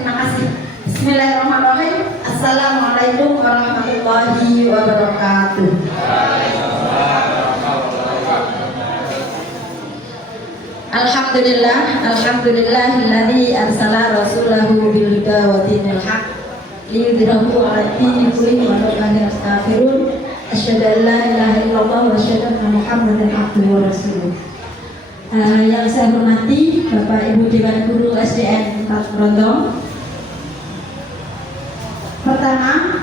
terima kasih. Bismillahirrahmanirrahim. Assalamualaikum warahmatullahi wabarakatuh. Alhamdulillahilladzi arsala rasulahu bil huda wa dinil haq liyudhhirahu 'ala dini kullihi wa law kana kafirun. Asyhadu an la ilaha illallah wa asyhadu anna Muhammadan abduhu wa rasuluh. Yang saya hormati Bapak Ibu Dewan Guru SDN 4 Brondong. Pertama,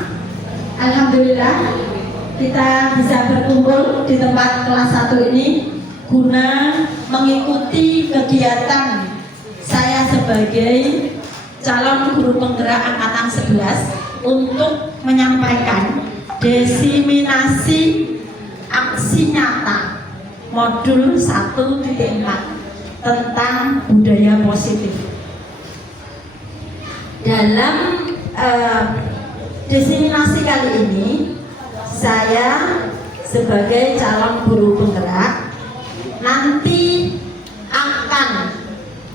alhamdulillah kita bisa berkumpul di tempat kelas 1 ini guna mengikuti kegiatan saya sebagai calon guru penggerak angkatan 11 untuk menyampaikan diseminasi aksi nyata modul 1.4 tentang budaya positif. Dalam diseminasi kali ini saya sebagai calon guru penggerak nanti akan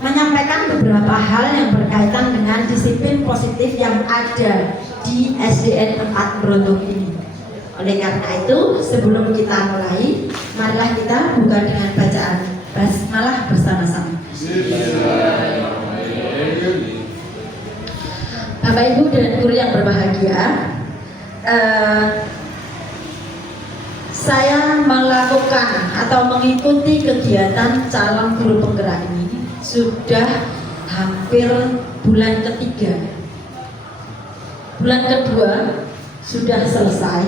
menyampaikan beberapa hal yang berkaitan dengan disiplin positif yang ada di SDN 4 Brondong ini. Oleh karena itu, sebelum kita mulai, marilah kita buka dengan bacaan basmalah bersama-sama. Bapak Ibu dan guru yang berbahagia, saya melakukan atau mengikuti kegiatan calon guru penggerak ini sudah hampir bulan ketiga. Bulan kedua sudah selesai,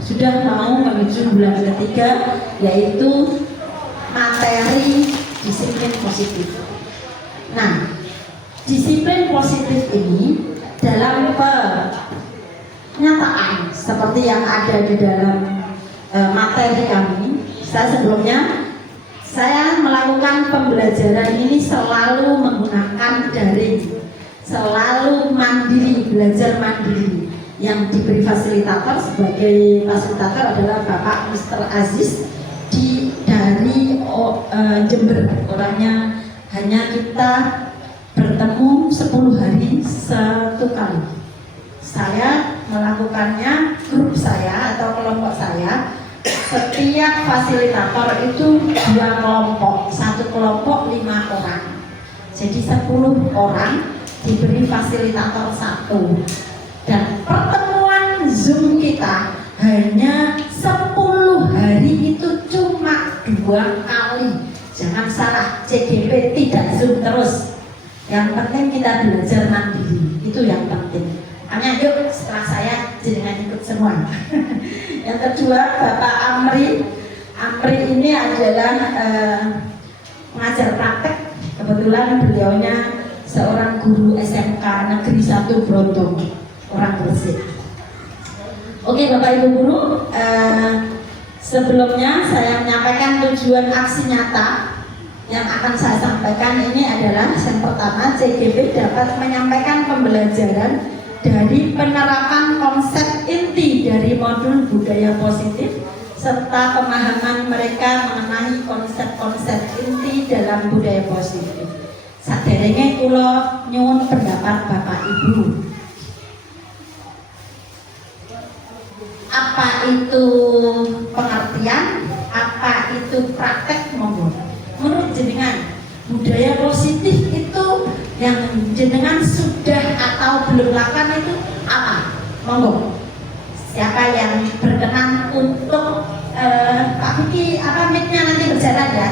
sudah mau menuju bulan ketiga, yaitu materi disiplin positif. Nah, disiplin positif ini dalam pernyataan seperti yang ada di dalam materi kami, saya melakukan pembelajaran ini selalu menggunakan daring, selalu mandiri, belajar mandiri. Yang diberi fasilitator sebagai fasilitator adalah Bapak Mr. Aziz dari Jember. Orangnya hanya kita bertemu 10 hari satu kali. Saya melakukannya, grup saya atau kelompok saya, setiap fasilitator itu 2 kelompok, satu kelompok 5 orang. Jadi 10 orang diberi fasilitator 1. Dan pertemuan Zoom kita hanya 10 hari itu cuma 2 kali. Jangan salah, CGP tidak Zoom terus. Yang penting kita belajar mandiri, itu yang penting. Hanya yuk setelah saya jangan ikut semua. Yang kedua, Bapak Amri ini adalah pengajar praktek. Kebetulan beliaunya seorang guru SMK Negeri 1 Brondong, orang Gresik. Oke Bapak Ibu Guru, sebelumnya saya menyampaikan tujuan aksi nyata yang akan saya sampaikan ini adalah yang pertama, CGP dapat menyampaikan pembelajaran dari penerapan konsep inti dari modul budaya positif serta pemahaman mereka mengenai konsep-konsep inti dalam budaya positif. Saderenge kula nyuwun pendapat Bapak Ibu. Apa itu pengertian? Apa itu praktek? Monggo. Menurut jenengan, budaya positif itu yang jenengan sudah atau belum lakukan itu apa? Monggo. Siapa yang berkenan untuk Pak Vicky, mic-nya nanti berjalan ya,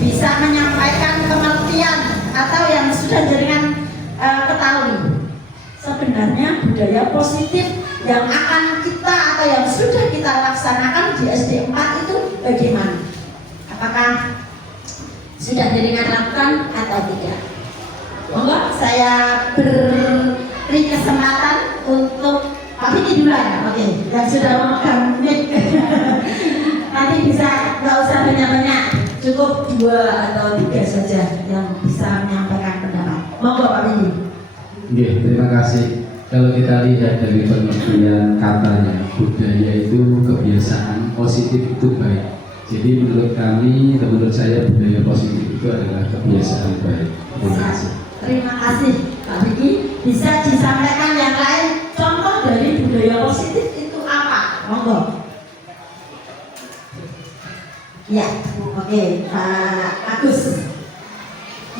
bisa menyampaikan pengertian atau yang sudah jenengan ketahui. Sebenarnya budaya positif yang akan kita atau yang sudah kita laksanakan di SD 4 itu bagaimana? Apakah sudah jenengan lakukan atau tidak? Monggo saya beri kesempatan untuk Pak Vicky duluan, oke, yang sudah memegang mic. Nanti bisa, nggak usah banyak-banyak, cukup 2 atau 3 saja yang bisa menyampaikan pendapat. Monggo Pak Vicky. Oke, terima kasih. Kalau kita lihat dari pengertian katanya, budaya itu kebiasaan positif itu baik. Jadi menurut kami, dan menurut saya budaya positif itu adalah kebiasaan baik. Terima kasih. Terima kasih Pak Vicky. Bisa disampaikan yang lain, contoh dari budaya positif itu apa? Monggo. Ya, oke, Pak Agus.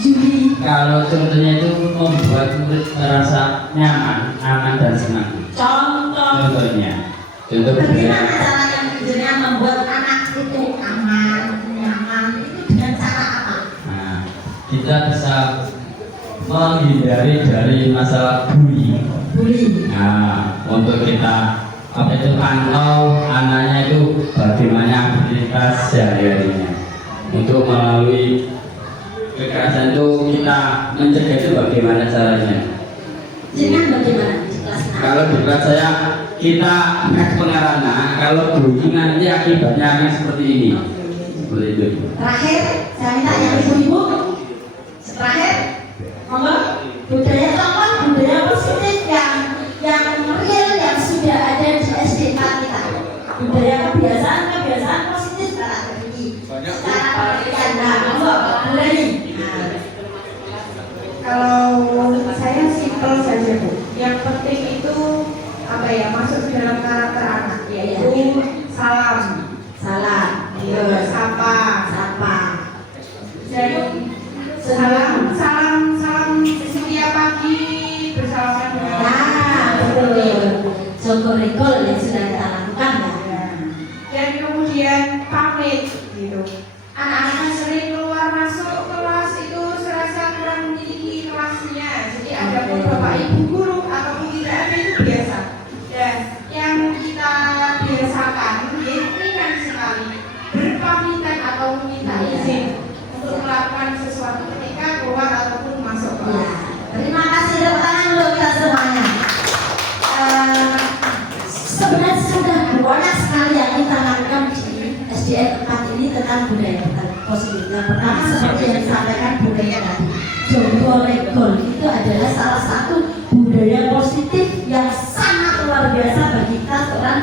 Juli. Kalau contohnya itu membuat murid merasa nyaman, aman dan senang. Contohnya, contoh Bagaimana budaya. cara yang sebenarnya membuat anak itu aman, nyaman, itu dengan cara apa? Nah, kita bisa menghindari dari masalah bullying. Bullying. Nah, untuk kita apa itu pantau anaknya itu bagaimana aktivitas sehari-harinya. Untuk melalui kekerasan itu kita mencegah itu bagaimana caranya? Dengan bagaimana di kelas 6? Kalau di kelas saya kita next pengarana, kalau bullying nanti akibatnya akan seperti ini. Seperti itu. Terakhir, saya minta yang ibu-ibu. Terakhir, monggo. Budaya contoh, budaya positif yang real yang sudah ada di SD kita. Budaya kebiasaan positif secara tinggi. Secara penelitian, nah, monggo, mulai. Kalau saya simpel saja Bu. Yang penting itu apa ya, masuk ke dalam karakter anak, yaitu salam, sapa, jadi salam setiap pagi bersalaman dengan Nah, betul. Contoh recall yang sudah kita lakukan ya. dan kemudian pamit gitu. Anak-anak sering keluar masuk kelas itu serasa kurang memiliki kelasnya. Jadi ada pun bapak ibu guru ataupun tidak ada itu biasa. Dan yang kita biasakan ringan sekali berpamitan atau meminta izin untuk melakukan sesuatu ketika keluar ataupun masuk Ya, kelas. terima kasih tepuk tangan untuk kita semuanya. Sebenarnya sudah banyak sekali yang kita lakukan di SDN 4 ini tentang budaya positif. Yang pertama seperti yang disampaikan budaya tadi, Jonggo Legol itu adalah salah satu budaya positif yang sangat luar biasa bagi kita seorang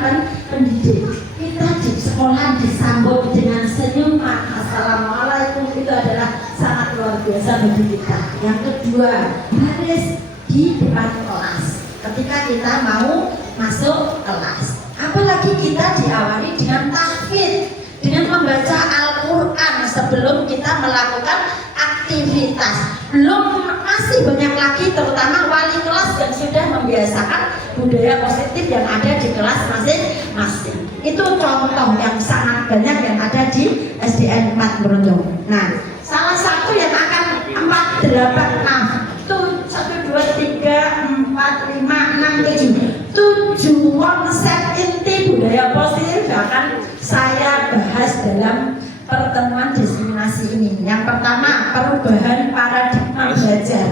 pendidik. Kita di sekolah disambut dengan senyuman, assalamualaikum, itu adalah sangat luar biasa bagi kita. Yang kedua, baris di depan kelas ketika kita mau masuk kelas. Apalagi kita diawali dengan tahfidz, dengan membaca Al-Quran sebelum kita melakukan aktivitas. Belum, masih banyak lagi terutama wali kelas yang sudah membiasakan budaya positif yang ada di kelas masing-masing. Itu contoh yang sangat banyak yang ada di SDN 4 Merondong. Nah, salah satu yang akan 4, 8, 6 1, 2, 3, 4, 5, 6, 7 konsep inti budaya positif akan saya bahas dalam pertemuan diseminasi ini. Yang pertama, perubahan paradigma belajar.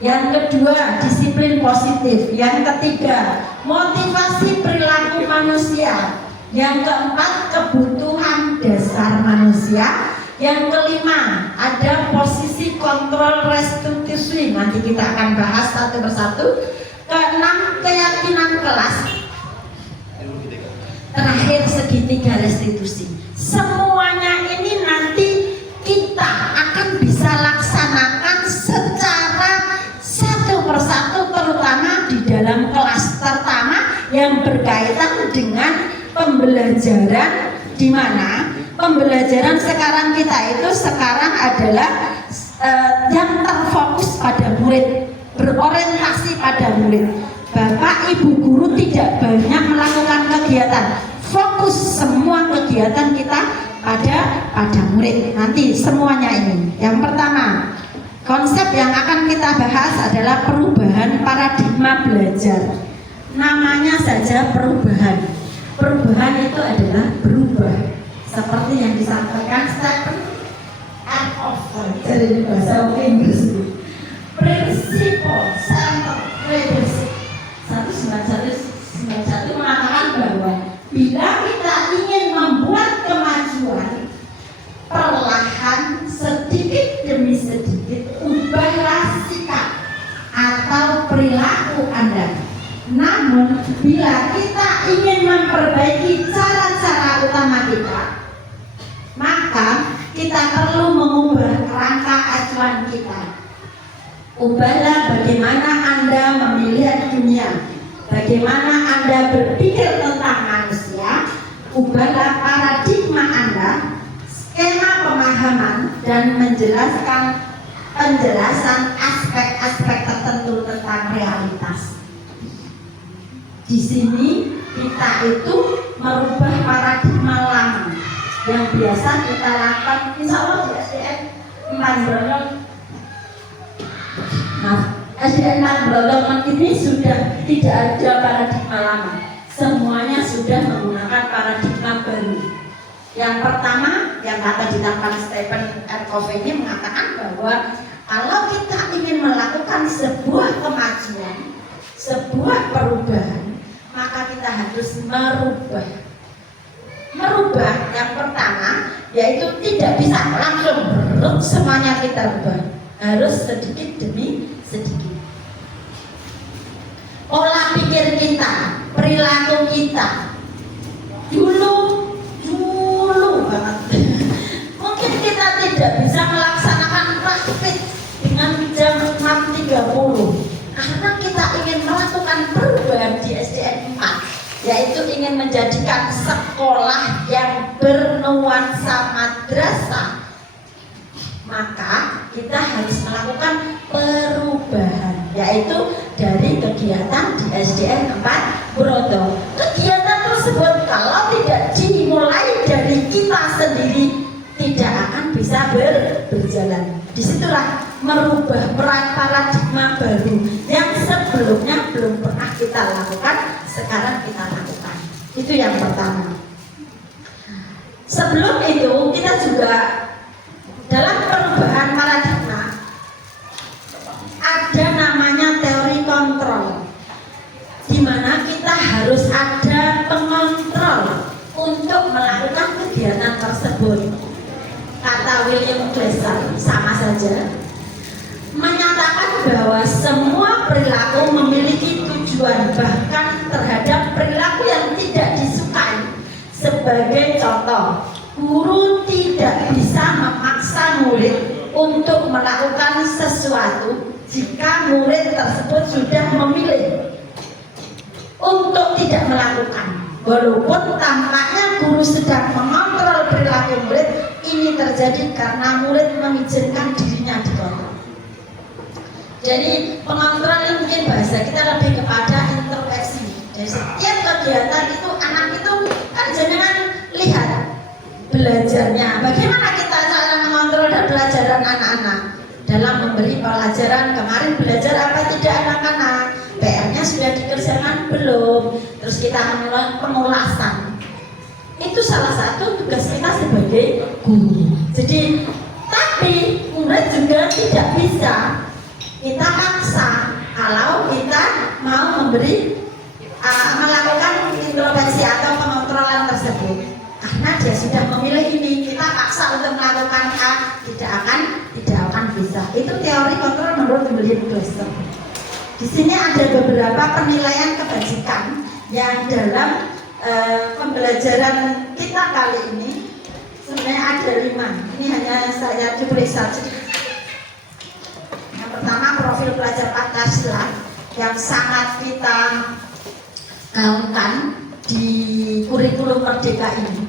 Yang kedua, disiplin positif. Yang ketiga, motivasi perilaku manusia. Yang keempat, kebutuhan dasar manusia. Yang kelima, ada posisi kontrol restitusi. Nanti kita akan bahas satu persatu. Keenam, keyakinan kelas. Terakhir, segitiga restitusi. Semuanya ini nanti kita akan bisa laksanakan secara satu persatu, terutama di dalam kelas, terutama yang berkaitan dengan pembelajaran, di mana pembelajaran sekarang kita itu sekarang adalah yang terfokus pada murid, berorientasi pada murid. Bapak ibu guru tidak banyak melakukan kegiatan, fokus semua kegiatan kita pada murid. Nanti semuanya ini. Yang pertama, konsep yang akan kita bahas adalah perubahan paradigma belajar. Namanya saja perubahan. Perubahan itu adalah berubah. Seperti yang disampaikan Stephen of dari bahasa Inggris. Prinsipal center leadership 1991 mengatakan bahwa bila kita ingin membuat kemajuan, perlahan sedikit demi sedikit ubahlah sikap atau perilaku Anda. Namun bila kita ingin memperbaiki cara-cara utama kita, maka kita perlu mengubah kerangka acuan kita. Ubahlah bagaimana Anda melihat dunia, bagaimana Anda berpikir tentang manusia. Ubahlah paradigma Anda, skema pemahaman, dan menjelaskan penjelasan aspek-aspek tertentu tentang realitas. Di sini kita itu merubah paradigma lama yang biasa kita lakukan. Insya Allah di SDN 4 Brondong, SDN 4 Brondong ini sudah tidak ada paradigma lama. Semuanya sudah menggunakan paradigma baru. Yang pertama, yang kata ditampilkan Stephen R. Covey ini mengatakan bahwa kalau kita ingin melakukan sebuah kemajuan, sebuah perubahan, maka kita harus merubah. Merubah yang pertama yaitu tidak bisa langsung semuanya kita rubah, harus sedikit demi sedikit. Pola pikir kita, perilaku kita dulu banget. Mungkin kita tidak bisa melaksanakan praktik dengan jam 6.30 karena kita ingin melakukan perubahan di SDN 4, yaitu ingin menjadikan sekolah yang bernuansa madrasah. Maka kita harus melakukan perubahan, yaitu dari kegiatan di SDN 4 Brondong. Kegiatan tersebut kalau tidak dimulai dari kita sendiri tidak akan bisa berjalan. Disitulah merubah paradigma baru yang sebelumnya belum pernah kita lakukan, sekarang kita lakukan. Itu yang pertama. Sebelum itu kita juga dalam perubahan paradigma ada namanya teori kontrol, di mana kita harus ada pengontrol untuk melakukan kegiatan tersebut. Kata William Glasser sama saja menyatakan bahwa semua perilaku memiliki tujuan, bahkan terhadap perilaku yang tidak disukai. Sebagai contoh, guru tidak bisa memaksa murid untuk melakukan sesuatu jika murid tersebut sudah memilih untuk tidak melakukan. Walaupun tampaknya guru sedang mengontrol perilaku murid, ini terjadi karena murid mengizinkan dirinya dikontrol. Jadi pengontrol ini mungkin bahasa kita lebih kepada introspeksi. Jadi setiap kegiatan itu anak itu kan jangan lihat belajarnya. Bagaimana kita cara mengontrol dan pelajaran anak-anak dalam memberi pelajaran. Kemarin belajar apa tidak anak-anak? PR-nya sudah dikerjakan belum? Terus kita mengulang pengulasan. Itu salah satu tugas kita sebagai guru. Jadi tapi murid juga tidak bisa kita paksa kalau kita mau memberi melakukan introspeksi atau pengontrolan tersebut, karena dia sudah memilih ini. Kita paksa untuk melakukan A, tidak akan bisa. Itu teori kontrol menurut William Glasser. Di sini ada beberapa penilaian kebajikan yang dalam pembelajaran kita kali ini sebenarnya ada 5. Ini hanya saya cuplik saja. Pertama, profil pelajar Pancasila yang sangat kita gaungkan di kurikulum Merdeka ini.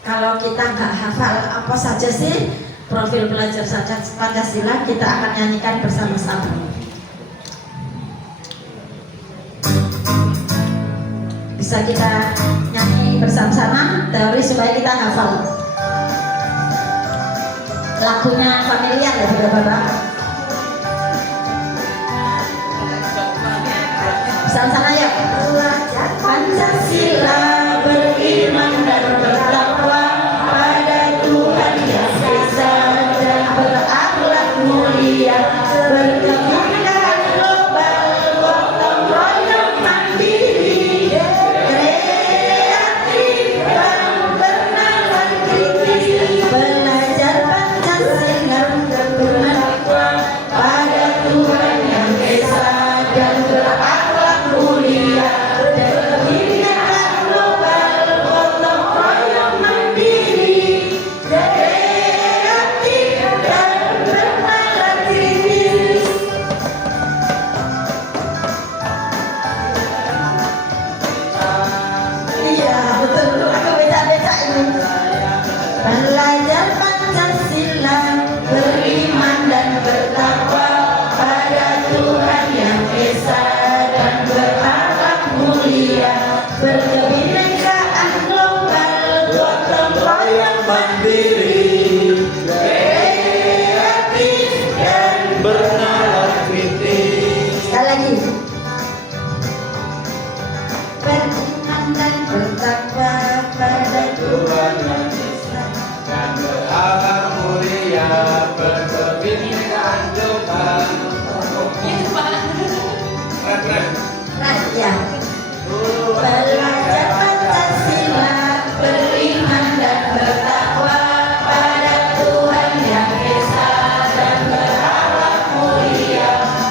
Kalau kita nggak hafal apa saja sih profil pelajar Pancasila, kita akan nyanyikan bersama-sama. Bisa kita nyanyi bersama-sama teori supaya kita hafal. Lagunya familiar ya Bapak-bapak? Sama-sama ya. Pelajar Pancasila beriman dan bertakwa pada Tuhan Yang Esa dan berakhlak mulia, berkebudayaan global, gotong royong mandiri, kreatif dan bernalar kritis. Belajar Pancasila bertakwa pada Tuhan Yang Esa dan berakhlak mulia.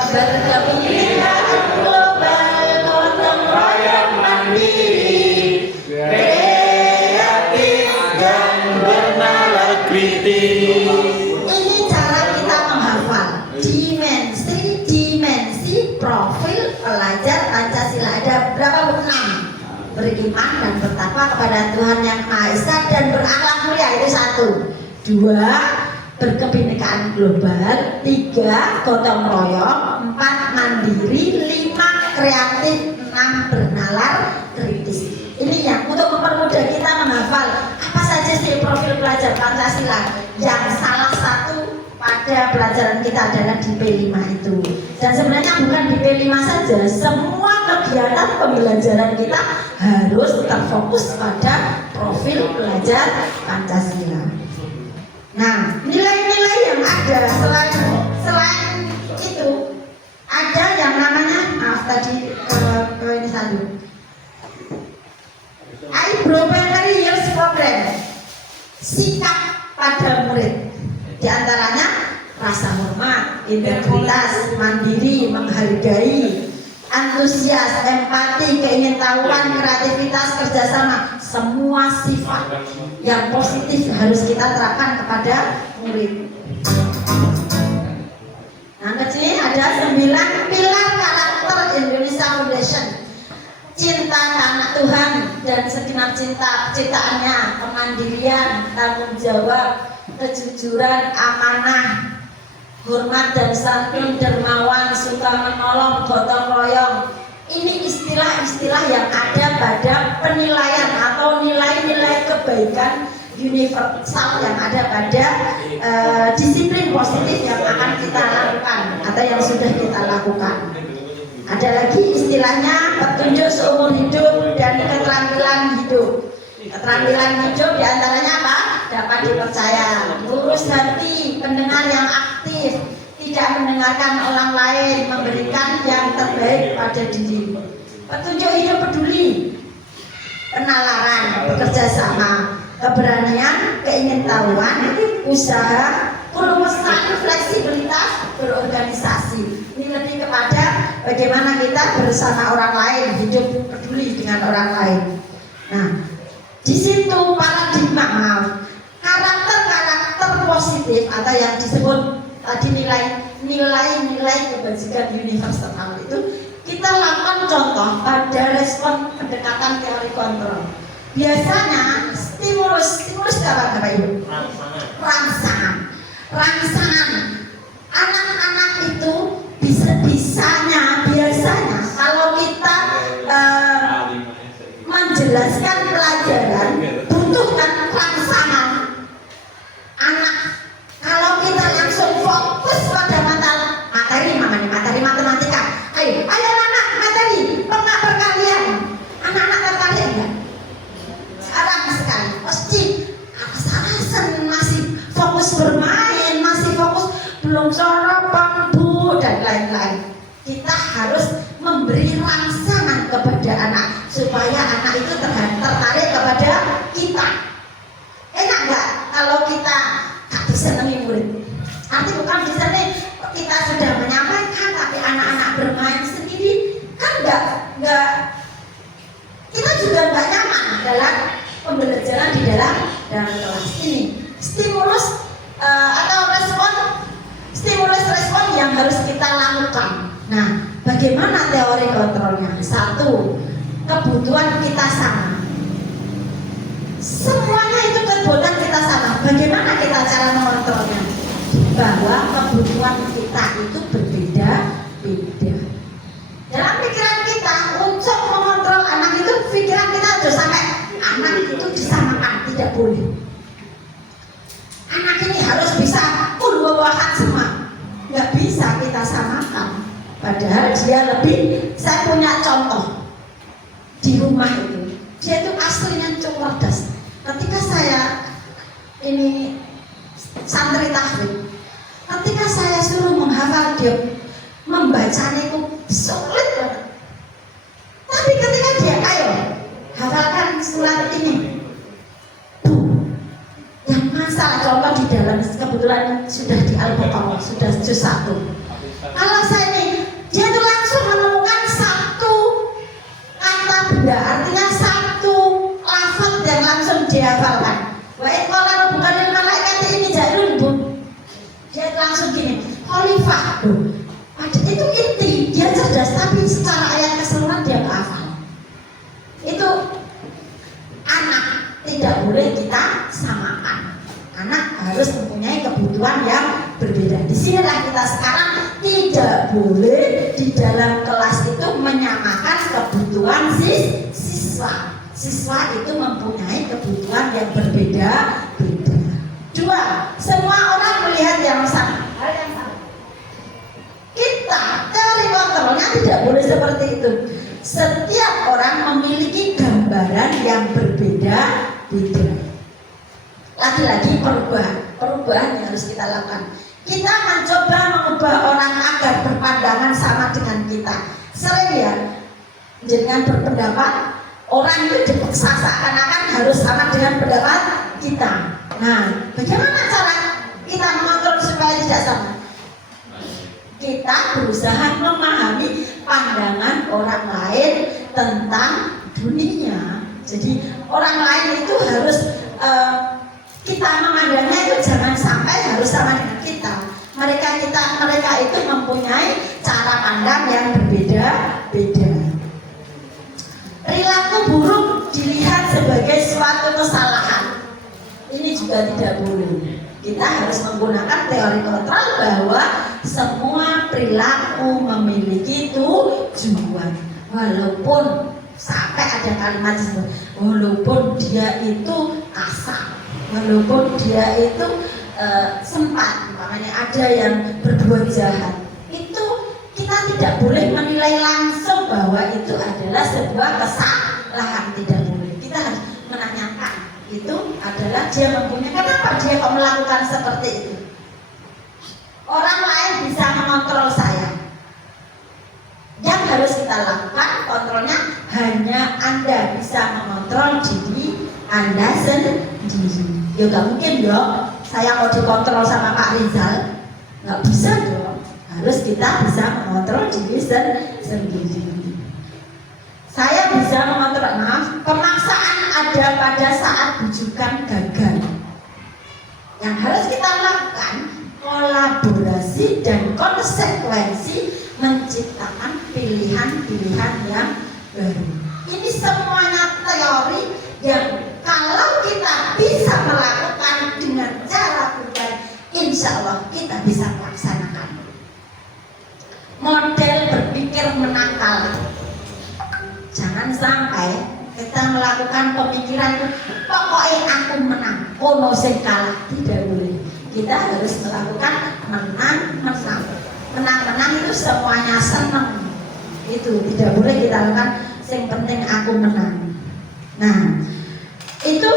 berkebinekaan global, gotong royong mandiri, kreatif dan bernalar kritis. Ini cara kita menghafal dimensi profil pelajar Pancasila. Ada berapa buku? 6. Beriman dan bertakwa kepada Tuhan Yang Maha Esa dan berakhlak mulia, itu 1. 2. Berkebinekaan global. 3. Gotong royong. 4. Mandiri. 5. Kreatif. 6. Bernalar kritis. Ini yang untuk mempermudah kita menghafal apa saja sih profil pelajar Pancasila. Yang salah satu pada pelajaran kita adalah di P5 itu. Dan sebenarnya bukan di P5 saja, semua kegiatan pembelajaran kita harus terfokus pada profil pelajar Pancasila. Nah, nilai-nilai yang ada selain itu, ada yang namanya, maaf tadi ini satu, I-Proprietary Years Program, sikap pada murid. Di antaranya rasa hormat, integritas, mandiri, menghargai, antusias, empati, keingintahuan, kreativitas, kerjasama. Semua sifat yang positif harus kita terapkan kepada murid. Nah, kecil ada 9 pilar karakter Indonesia Foundation. Cinta karena Tuhan dan segenap cinta ciptaannya, kemandirian, tanggung jawab, kejujuran, amanah, hormat dan santun, dermawan, suka menolong, gotong royong. Ini istilah-istilah yang ada pada penilaian atau nilai-nilai kebaikan universal yang ada pada disiplin positif yang akan kita lakukan atau yang sudah kita lakukan. Ada lagi istilahnya petunjuk seumur hidup dan keterampilan hidup. Keterampilan hidup diantaranya apa? Dapat dipercaya, lurus hati, pendengar yang aktif, tidak mendengarkan orang lain, memberikan yang terbaik pada diri. Petunjuk hidup peduli, penalaran, bekerja sama, keberanian, keingintahuan, usaha, kelulusan, fleksibilitas, berorganisasi. Ini lebih kepada bagaimana kita bersama orang lain, hidup peduli dengan orang lain. Nah, di situ paradigma karakter positif atau yang disebut tadi nilai-nilai kebajikan universal itu kita lakukan contoh pada respon pendekatan teori kontrol. Biasanya stimulus apa Bapak Ibu? Rangsangan. Anak-anak itu biasanya kalau kita menjelaskan pelajaran butuhkan rangsangan. Anak kalau kita langsung fokus pada materi matematika, ayo anak materi perkalian, anak-anak tertarik enggak? Sekarang sekali pasti alasan masih fokus bermain, masih fokus belum sarapan bu dan lain-lain. Kita harus memberi rangsangan kepada anak supaya anak itu tertarik kepada kita. Enak nggak kalau kita nggak disenangi murid? Arti bukan disenangi kita sudah menyampaikan tapi anak-anak bermain sendiri kan nggak kita juga nggak nyaman dalam pembelajaran di dalam kelas ini. Stimulus respon yang harus kita lakukan. Nah, bagaimana teori kontrolnya? 1. Kebutuhan kita sama. Semuanya itu kebutuhan kita sama. Bagaimana kita cara mengontrolnya? Bahwa kebutuhan kita itu berbeda-beda. Dalam pikiran kita untuk mengontrol anak itu, pikiran kita harus sampai anak itu disamakan, tidak boleh. Anak ini harus bisa buah-buahan semua. Nggak bisa kita samakan. Padahal dia lebih, saya punya contoh di rumah itu. Dia itu aslinya cerdas. Ketika saya ini santri tahfidz, ketika saya suruh menghafal dia membacanya itu sulit banget. Tapi ketika dia ayo hafalkan surat ini, yang masalah contoh di dalam kebetulan sudah di Al-Baqarah, sudah juz 1. Kalau saya ini itu inti, dia cerdas tapi secara ayat keseluruhan dia nggak hafal. Itu anak tidak boleh kita samakan. Anak harus mempunyai kebutuhan yang berbeda. Di sinilah kita sekarang tidak boleh di dalam kelas itu menyamakan kebutuhan siswa. Siswa itu mempunyai kebutuhan yang berbeda-beda. Dua, semua orang melihat yang sama, hal yang sama. Kita teori kontrolnya tidak boleh seperti itu. Setiap orang memiliki gambaran yang berbeda-beda. Lagi-lagi perubahan yang harus kita lakukan. Kita mencoba mengubah orang agar berpandangan sama dengan kita. Sering ya, dengan berpendapat orang itu dipaksa seakan-akan harus sama dengan pendapat kita. Nah, bagaimana cara kita mengontrol supaya tidak sama? Kita berusaha memahami pandangan orang lain tentang dunia. Jadi orang lain itu harus kita memandangnya itu jangan sampai harus sama dengan kita. Mereka itu mempunyai cara pandang yang berbeda-beda. Perilaku buruk dilihat sebagai suatu kesalahan. Ini juga tidak boleh. Kita harus menggunakan teori kontrol bahwa semua perilaku memiliki tujuan. Walaupun sampai ada kalimat itu, walaupun dia itu kasar, walaupun dia itu sempat, makanya ada yang berbuat jahat, itu kita tidak boleh menilai langsung bahwa itu adalah sebuah kesalahan. Tidak boleh. Kita harus menanyakan itu adalah dia mempunyai, kenapa dia kok melakukan seperti itu. Orang lain bisa mengontrol saya. Yang harus kita lakukan kontrolnya hanya Anda bisa mengontrol diri Anda sendiri. Ya gak mungkin dong saya mau dikontrol sama Pak Rizal, gak bisa dong. Harus kita bisa mengontrol diri sendiri. Saya bisa mengontrol. Pemaksaan ada pada saat bujukan gagal. Yang harus kita lakukan kolaborasi dan konsekuensi menciptakan pilihan-pilihan yang baru. Ini semuanya teori yang kalau kita bisa melakukan dengan cara pribadi, insya Allah kita bisa melaksanakan. Model berpikir menangkal. Jangan sampai kita melakukan pemikiran pokoknya aku menang, ono sing kalah. Tidak boleh. Kita harus melakukan menang-menang. Menang-menang itu semuanya senang. Itu tidak boleh kita lakukan. Yang penting aku menang. Nah, itu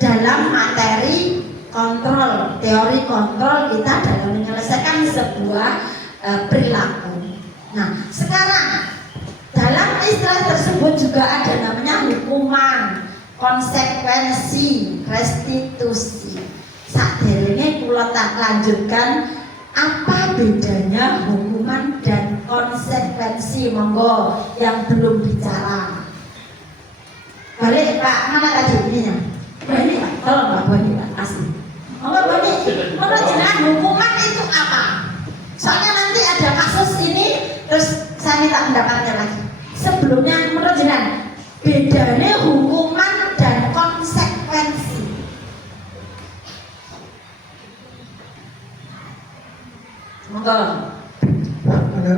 dalam materi kontrol, teori kontrol kita dalam menyelesaikan sebuah perilaku. Nah, sekarang dalam istilah tersebut juga ada namanya hukuman, konsekuensi, restitusi. Saderenge kula tak lanjutkan apa bedanya hukuman dan konsekuensi. Monggo yang belum bicara. Balik Pak, mana tadi ininya? Ini Pak, tolong Pak, Boni Pak, kasih. Monggo Boni, menurut jenengan hukuman itu apa? Soalnya nanti ada kasus ini, terus saya minta pendapatnya lagi. Sebelumnya menurut jenengan bedanya hukuman dan konsekuensi. Monggo. Halo.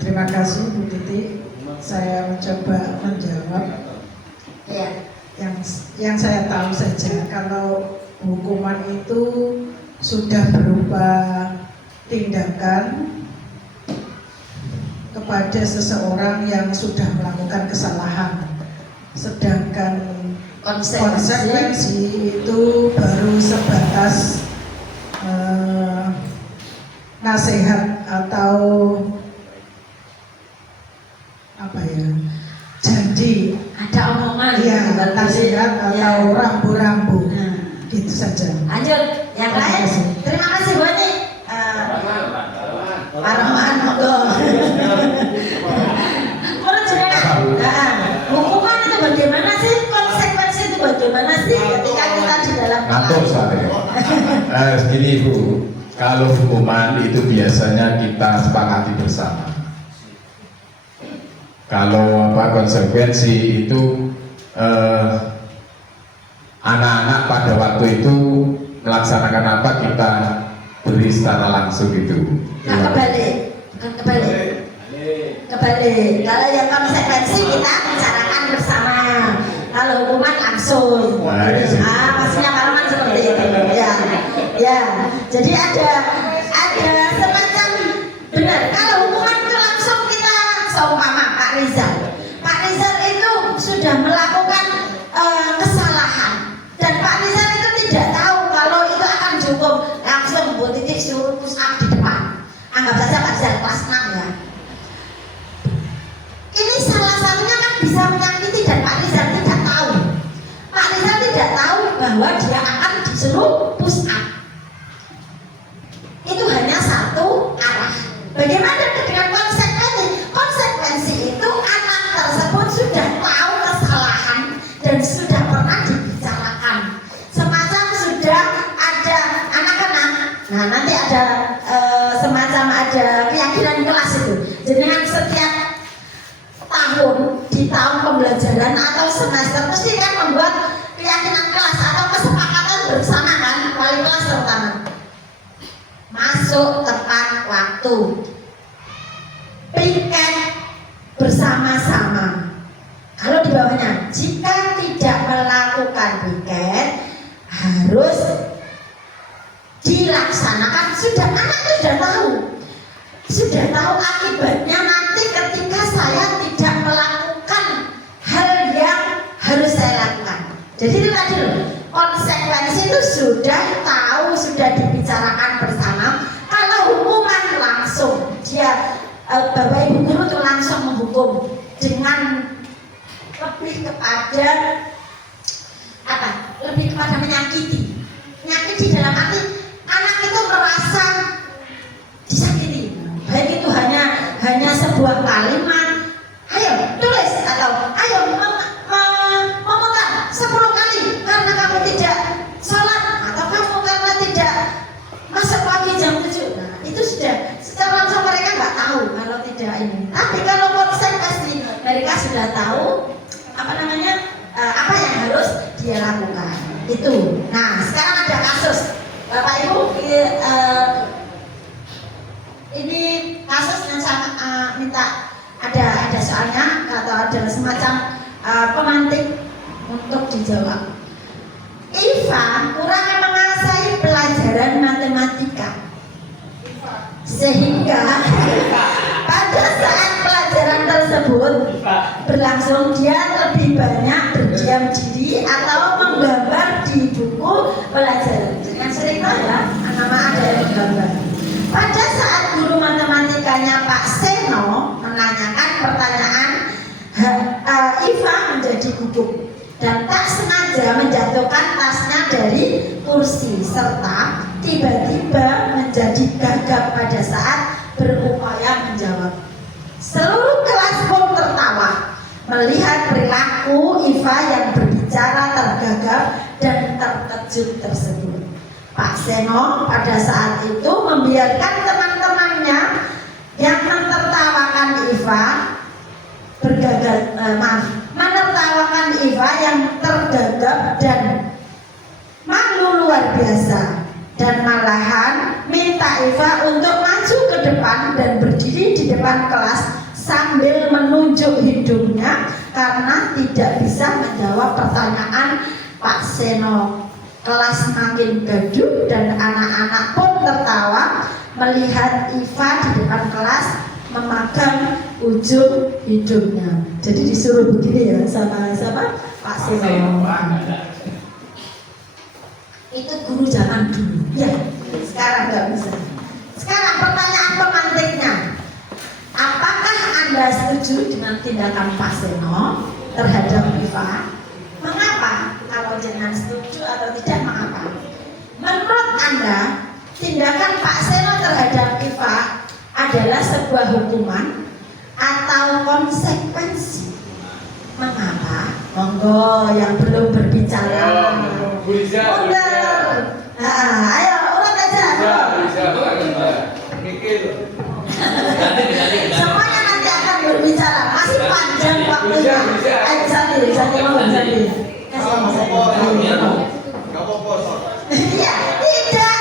Terima kasih Bu Titi. Saya mencoba menjawab. Ya. Yang saya tahu saja, kalau hukuman itu sudah berupa tindakan kepada seseorang yang sudah melakukan kesalahan, sedangkan konsekuensi itu baru sebatas nasihat atau apa ya, janji, Ada omongan ya, nasihat atau rambu-rambu, gitu saja. Lanjut, yang lain. Terima kasih Boni. Pak Rahman, monggo. Menurut jenengan, hukuman itu bagaimana sih? Konsekuensi itu bagaimana sih ketika kita di dalam Ngatur saya. Gini Bu, Kalau hukuman itu biasanya kita sepakati bersama. Kalau konsekuensi itu anak-anak pada waktu itu melaksanakan apa kita beri secara langsung gitu. Nah, kebalik. Kalau yang konsekuensi kita bicarakan bersama. Kalau hukuman langsung. Maksudnya Parman seperti itu. Ya. Jadi ada semacam benar. Kalau hukuman itu langsung kita seumpama Pak Rizal itu sudah melakukan kesalahan dan Pak Rizal itu tidak tahu kalau itu akan dihukum langsung Bu Titik suruh push up di depan. Anggap saja Pak Rizal kelas 6 ya. Ini salah satunya kan bisa menyakiti dan Pak Rizal tidak tahu. Pak Rizal tidak tahu bahwa dia akan disuruh push up. Itu hanya satu arah. Bagaimana dengan konsekuensi? Konsekuensi itu anak tersebut sudah tahu kesalahan dan sudah pernah dibicarakan. Semacam sudah ada anak-anak. Nah nanti ada semacam ada keyakinan kelas itu. Jadi setiap tahun di tahun pembelajaran atau semester mesti kan membuat keyakinan kelas atau kesepakatan bersama kan, wali kelas terutama. Masuk tepat waktu, piket bersama-sama. Kalau di bawahnya, jika tidak melakukan piket harus dilaksanakan. Anak sudah tahu akibatnya nanti ketika saya tidak melakukan hal yang harus saya lakukan. Jadi itu tadi loh, konsekuensi itu sudah tahu, sudah dibicarakan bersama. Kalau hukuman langsung, dia Bapak Ibu guru itu langsung menghukum dengan lebih kepada apa? Lebih kepada menyakiti dalam arti anak itu merasa disakiti. Baik itu hanya sebuah kalimat, ayo tulis atau ayo memutar 10 kali karena kamu tidak sholat atau kamu karena tidak masuk pagi jam 7. Nah itu sudah secara langsung mereka nggak tahu kalau tidak ini. Tapi kalau konsekuensi mereka sudah tahu apa yang harus dia lakukan itu. Nah sekarang ada kasus Bapak Ibu, ini kasus yang saya minta ada soalnya atau ada semacam pemantik untuk dijawab. Iva kurang menguasai pelajaran matematika sehingga pada saat pelajaran tersebut berlangsung dia lebih banyak berdiam diri atau menggambar di buku pelajaran. Dengan sering ya, nama ada yang menggambar. Pada saat guru matematikanya Pak Seno menanyakan pertanyaan, Iva menjadi gugup dan tak sengaja menjatuhkan tasnya dari kursi serta tiba-tiba menjadi gagap pada saat berupaya menjawab. Seluruh kelas pun tertawa melihat perilaku Iva yang berbicara tergagap dan terkejut tersebut. Pak Seno pada saat itu membiarkan teman-temannya yang menertawakan Iva menertawakan Iva yang tergagap dan malu luar biasa, dan malahan minta Iva untuk maju ke depan dan berdiri di depan kelas sambil menunjuk hidungnya karena tidak bisa menjawab pertanyaan Pak Seno. Kelas makin gaduh dan anak-anak pun tertawa melihat Iva di depan kelas memakan ujung hidungnya. Jadi disuruh begini ya sama Pak Seno. Itu guru zaman dulu ya, sekarang nggak bisa. Sekarang pertanyaan pemantiknya, apakah Anda setuju dengan tindakan Pak Seno terhadap Iva? Mengapa? Kalau jangan setuju atau tidak, mengapa? Menurut Anda, tindakan Pak Seno terhadap Iva adalah sebuah hukuman atau konsekuensi? Mengapa? Monggo yang belum berbicara. Benar. Ayo urut aja. Semuanya nanti akan berbicara, masih panjang waktunya. Ayo Sandi mau Sandi. Iya, tidak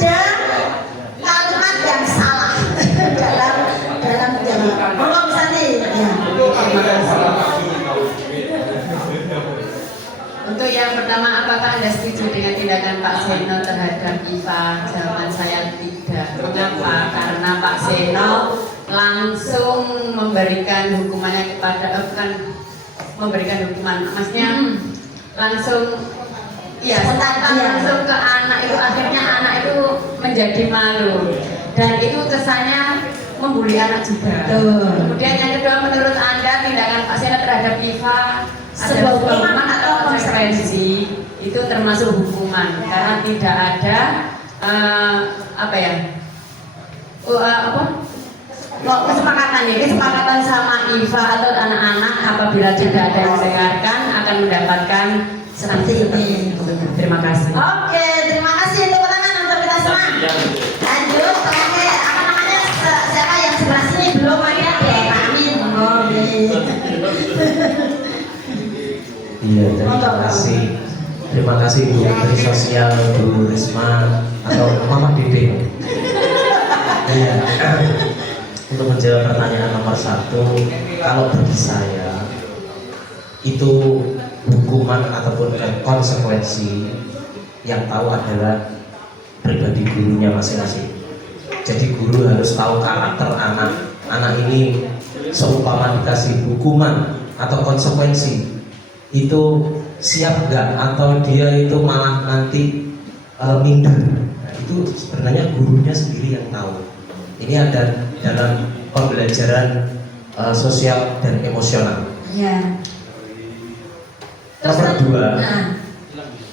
ada kalimat yang salah dalam jawab. Ngomong Sandi. Ya. Untuk yang pertama, apakah Anda setuju dengan tindakan Pak Seno terhadap IVA? Jawaban saya tidak. Mengapa? Karena Pak Seno langsung memberikan hukumannya kepada bukan memberikan hukuman, maksudnya langsung ya langsung ke anak itu, akhirnya anak itu menjadi malu dan itu kesannya membuli anak juga. Kemudian yang kedua, menurut Anda tindakan Pak Seno terhadap IVA sebuah hukuman atau konsekuensi? Itu termasuk hukuman karena tidak ada kesepakatan sama IVA atau anak-anak apabila tidak ada yang mendengarkan akan mendapatkan sanksi ini. Terima kasih. Oke, terima kasih, tepuk tangan untuk kita semua. Lanjut, oke, apa namanya, siapa yang sebelah sini belum ada ya, Pak Amin. Iya, terima kasih Bu Menteri Sosial Bu Risma atau Mama Bibi. Iya, untuk menjawab pertanyaan nomor 1, kalau bagi saya itu hukuman ataupun konsekuensi yang tahu adalah pribadi gurunya masing-masing. Jadi guru harus tahu karakter anak ini, seumpama dikasih hukuman atau konsekuensi itu siap nggak atau dia itu malah nanti minder. Nah, itu sebenarnya gurunya sendiri yang tahu. Ini ada dalam pembelajaran sosial dan emosional. Ya. Nomor 2,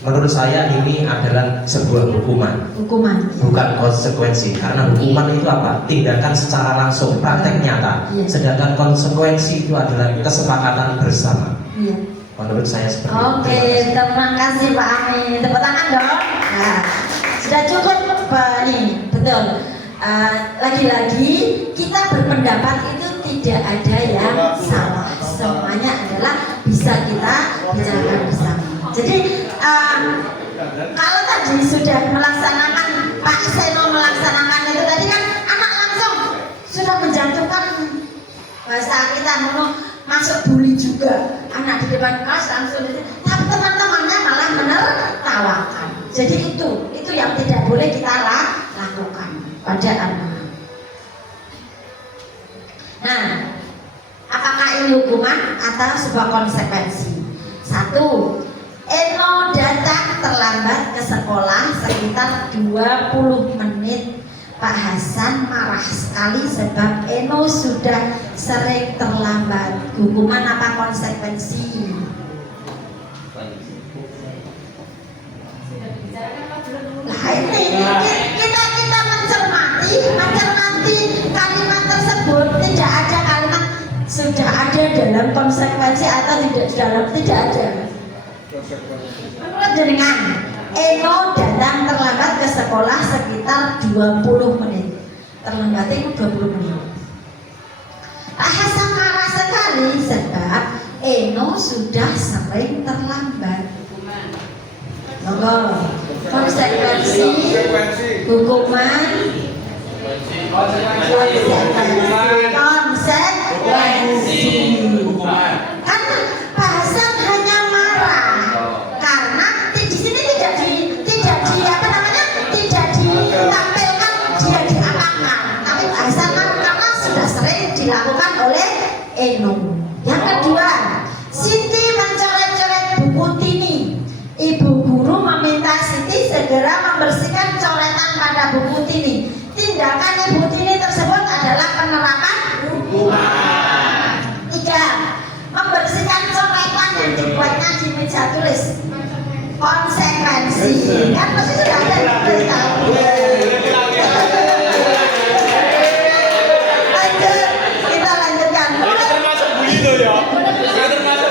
menurut saya ini adalah sebuah hukuman, bukan konsekuensi. Karena hukuman itu apa? Tindakan secara langsung, praktek nyata. Sedangkan konsekuensi itu adalah kesepakatan bersama. Menurut saya seperti itu. Oke, terima kasih Pak Amin. Tepuk tangan dong. Nah, sudah cukup Pak ini, betul. Lagi-lagi kita berpendapat itu tidak ada yang salah. Semuanya adalah bisa kita bicarakan bersama. Jadi kalau tadi sudah melaksanakan, Pak Seno melaksanakan itu tadi kan anak langsung sudah menjatuhkan bahasa kita masuk bully juga, anak di depan kelas langsung itu, tapi teman-temannya malah menertawakan. Jadi itu yang tidak boleh kita lakukan pada anak. Nah, apakah ini hukuman atau sebuah konsekuensi? 1, Eno datang terlambat ke sekolah sekitar 20 menit. Pak Hasan marah sekali sebab Eno sudah sering terlambat. Hukuman apa konsekuensi? Nah ini kita mencermati kalimat tersebut. Tidak ada kalimat sudah ada dalam konsekuensi atau tidak ada. Menurut jenengan, Eno datang terlambat ke sekolah sekitar 20 menit. Terlambat itu 20 menit. Pak Hasan marah sekali sebab Eno sudah sering terlambat. Monggo. Konsekuensi, hukuman, konsekuensi. Kan Pak Hasan hanya marah karena di sini tidak ditampilkan dia diapakan, tapi Pak Hasan marah karena sudah sering dilakukan oleh Eno. Yang kedua, Siti mencoret-coret buku Tini. Ibu guru meminta Siti segera membersihkan coretan pada buku Tini. Tindakan Ibu Tini tersebut adalah penerapan hukuman. 3, membersihkan coretan yang dibuatnya di meja tulis. Konsekuensi. Kan pasti sudah ada tulis tahu. Lanjut, kita lanjutkan. Termasuk bully loh ya. Semangat.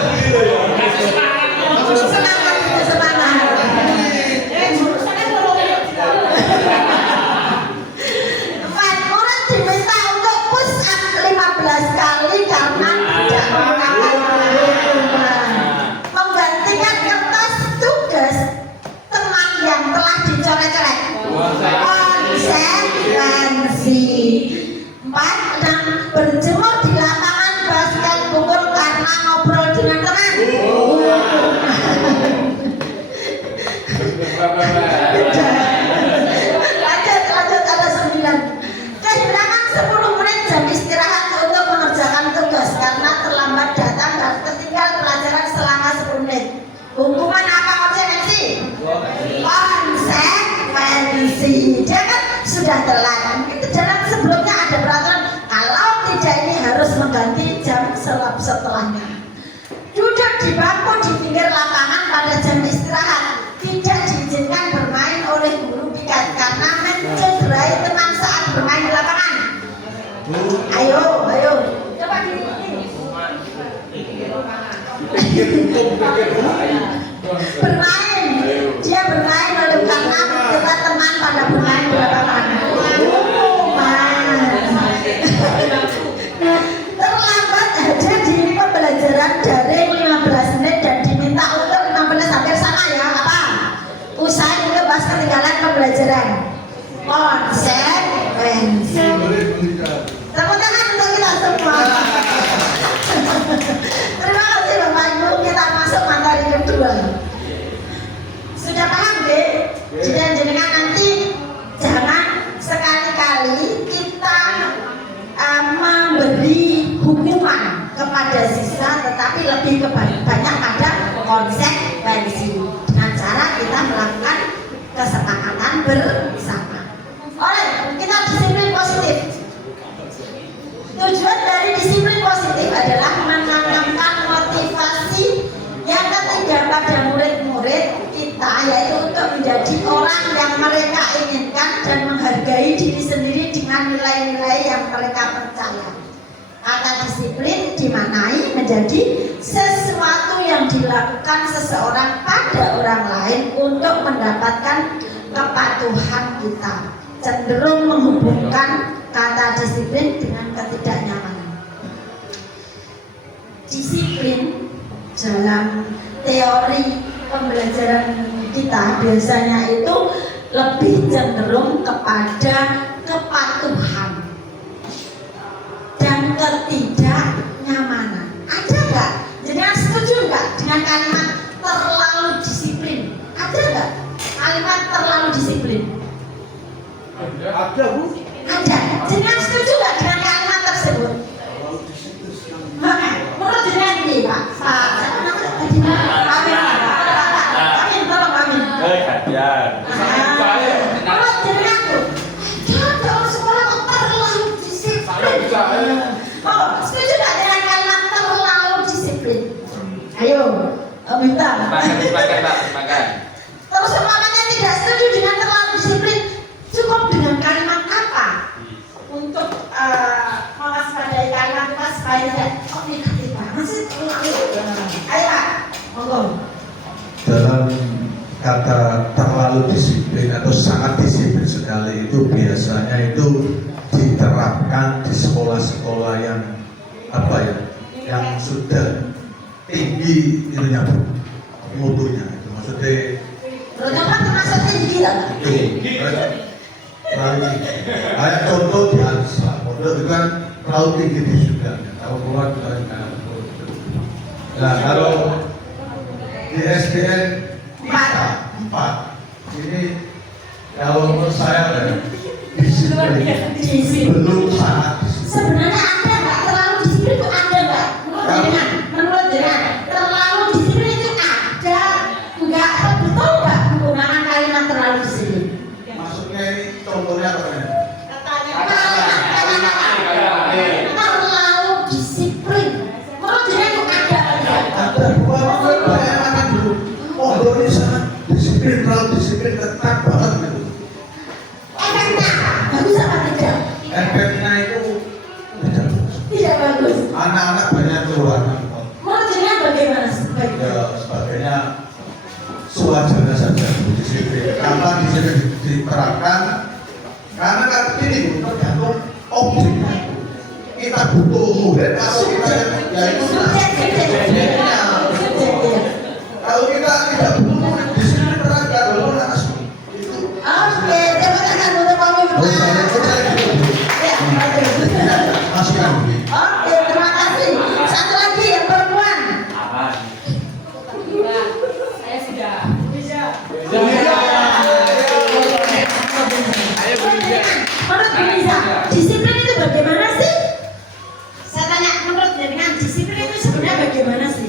tidak ini harus mengganti jam setelahnya. Duduk di bangku di pinggir lapangan pada jam istirahat, tidak diizinkan bermain oleh guru piket karena mencederai teman saat bermain di lapangan. Ayo, coba bermain, dia bermain lalu karena mencederai teman pada bermain di lapangan. Terlambat aja di pembelajaran daring 15 menit dan diminta untuk 15 hampir sama ya, apa? Usai itu pas ketinggalan pembelajaran. Konsekuensi. Tepuk tangan untuk kita semua. Terima kasih Bapak Ibu, kita masuk materi kedua. Sudah paham deh? Jenengan nanti jangan sekali-kali kita memberi hukuman kepada siswa, tetapi lebih banyak pada konsekuensi dengan cara kita melakukan kesepakatan bersama. Oleh kita disiplin positif. Tujuan dari disiplin positif adalah menanamkan motivasi yang ketiga pada murid-murid kita, yaitu untuk menjadi orang yang mereka inginkan dan menghargai diri sendiri dengan nilai-nilai yang mereka percaya. Kata disiplin dimaknai menjadi sesuatu yang dilakukan seseorang pada orang lain untuk mendapatkan kepatuhan kita. Cenderung menghubungkan kata disiplin dengan ketidaknyamanan. Disiplin dalam teori pembelajaran kita biasanya itu lebih cenderung kepada kepatuhan dan ketidaknyamanan. Ada nggak? Jangan setuju nggak dengan kalimat terlalu disiplin? Ada nggak kalimat terlalu disiplin? Ada Bu. Ada. Jangan setuju nggak dengan kalimat tersebut? Menurut jenengan ini Pak. Siapa namanya tadi? Amin, tolong Amin. Kajian. Menurut jenengan tuh, ada orang sekolah kok terlalu disiplin. Oh, setuju nggak dengan kalimat terlalu disiplin? Ayo, minta. Sepakat. Terus semuanya tidak setuju dengan terlalu disiplin. Cukup dengan kalimat apa untuk mewaspadai kalimat apa supaya tidak negatif banget sih? Ayo Pak, monggo. Dalam kata terlalu disiplin atau sangat disiplin sekali itu biasanya itu diterapkan di sekolah-sekolah yang apa ya, yang sudah tinggi itunya Bu, mutunya itu maksudnya. Terutama termasuk tinggi lah. Terlalu tinggi. Kayak contoh di Al-Islam, pondok itu kan terlalu tinggi di Sudan. Kalau keluar juga kan. Nah kalau di SDN 4 ini kalau menurut saya disiplin belum sangat disiplin. Sebenarnya ada nggak terlalu disiplin itu ada nggak? Menurut jenengan terlalu disiplin itu ada nggak? Betul nggak menggunakan kalimat terlalu disiplin? Maksudnya ini contohnya apa ya? Terlalu disiplin. Menurut jenengan itu ada nggak? Ada bayangkan dulu. Pondok ini sangat disiplin, terlalu disiplin, ketat banget gitu. Efeknya bagus apa tidak? Efeknya itu tidak bagus. Tidak bagus. Anak-anak banyak keluar. Menurut jenengan bagaimana sebaiknya? Ya sebagainya sewajarnya saja disiplin. Karena disiplin diterapkan karena kan ini tergantung objeknya. Kita butuh murid kalau kita ya itu subjeknya. Kalau kita tidak butuh murid disiplin terapkan lalu harus itu. Oke, terima kasih untuk kami Saya masih lagi. Oke, terima kasih. Satu lagi yang perempuan. Saya sudah. Menurut Bisa, disiplin itu bagaimana sih? Saya tanya, menurut jenengan disiplin itu sebenarnya bagaimana sih?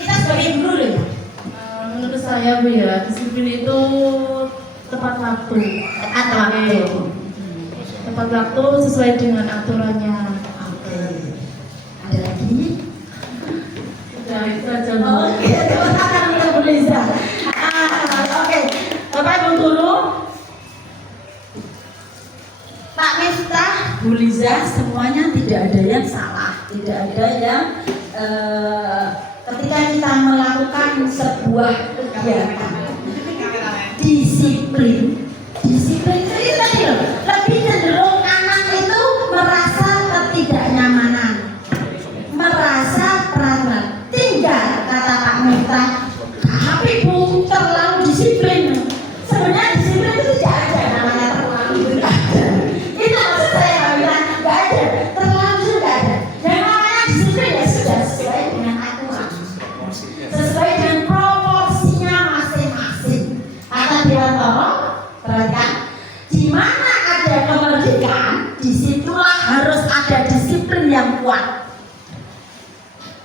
Kita sebagai guru loh ya. Menurut saya Bu ya, disiplin itu tepat waktu. Tepat waktu. Tepat waktu sesuai dengan aturannya. Oke. Ada lagi? Sudah itu aja. Oke, tepuk tangan untuk Bu Liza. Oke, Bapak Ibu Guru, Pak Miftah, Bu Liza, semuanya tidak ada yang salah, tidak ada yang ketika kita melakukan sebuah kegiatan disiplin itu tadi loh, lebih cenderung anak itu merasa ketidaknyamanan, merasa peraturan. Tinggal kata Pak Miftah, tapi Bu terlalu disiplin. Sebenarnya disiplin itu tidak ada namanya terlalu, tidak ada. Itu maksud saya bilang tidak ada, terlalu juga ada. Yang namanya disiplin ya sudah sesuai dengan aturan, sesuai dengan proporsinya masing-masing. Kata Dewan Toro, perhatikan, di mana ada kemerdekaan, disitulah harus ada disiplin yang kuat.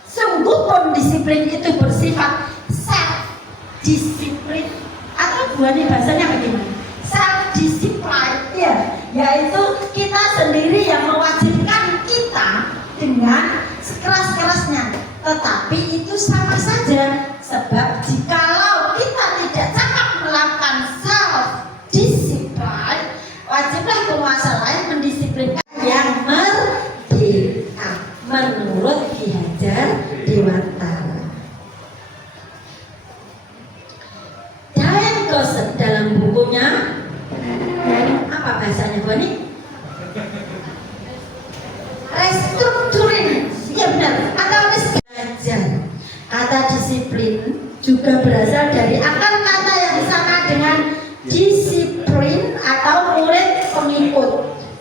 Sungguh pun disiplin itu bersifat self disiplin atau buahnya bahasanya bagaimana? Self discipline ya, yaitu kita sendiri yang mewajibkan kita dengan sekeras-kerasnya. Tetapi itu sama saja, sebab jikalau kita tidak cakap melakukan self discipline, wajiblah penguasa lain mendisiplinkan yang merdeka menurut Ki Hajar Dewantara. Diane Gossett dalam bukunya apa bahasanya Bu Ani? Restructuring, ya benar, atau belajar. Kata disiplin juga berasal dari akar kata yang sama dengan disiplin atau murid pengikut.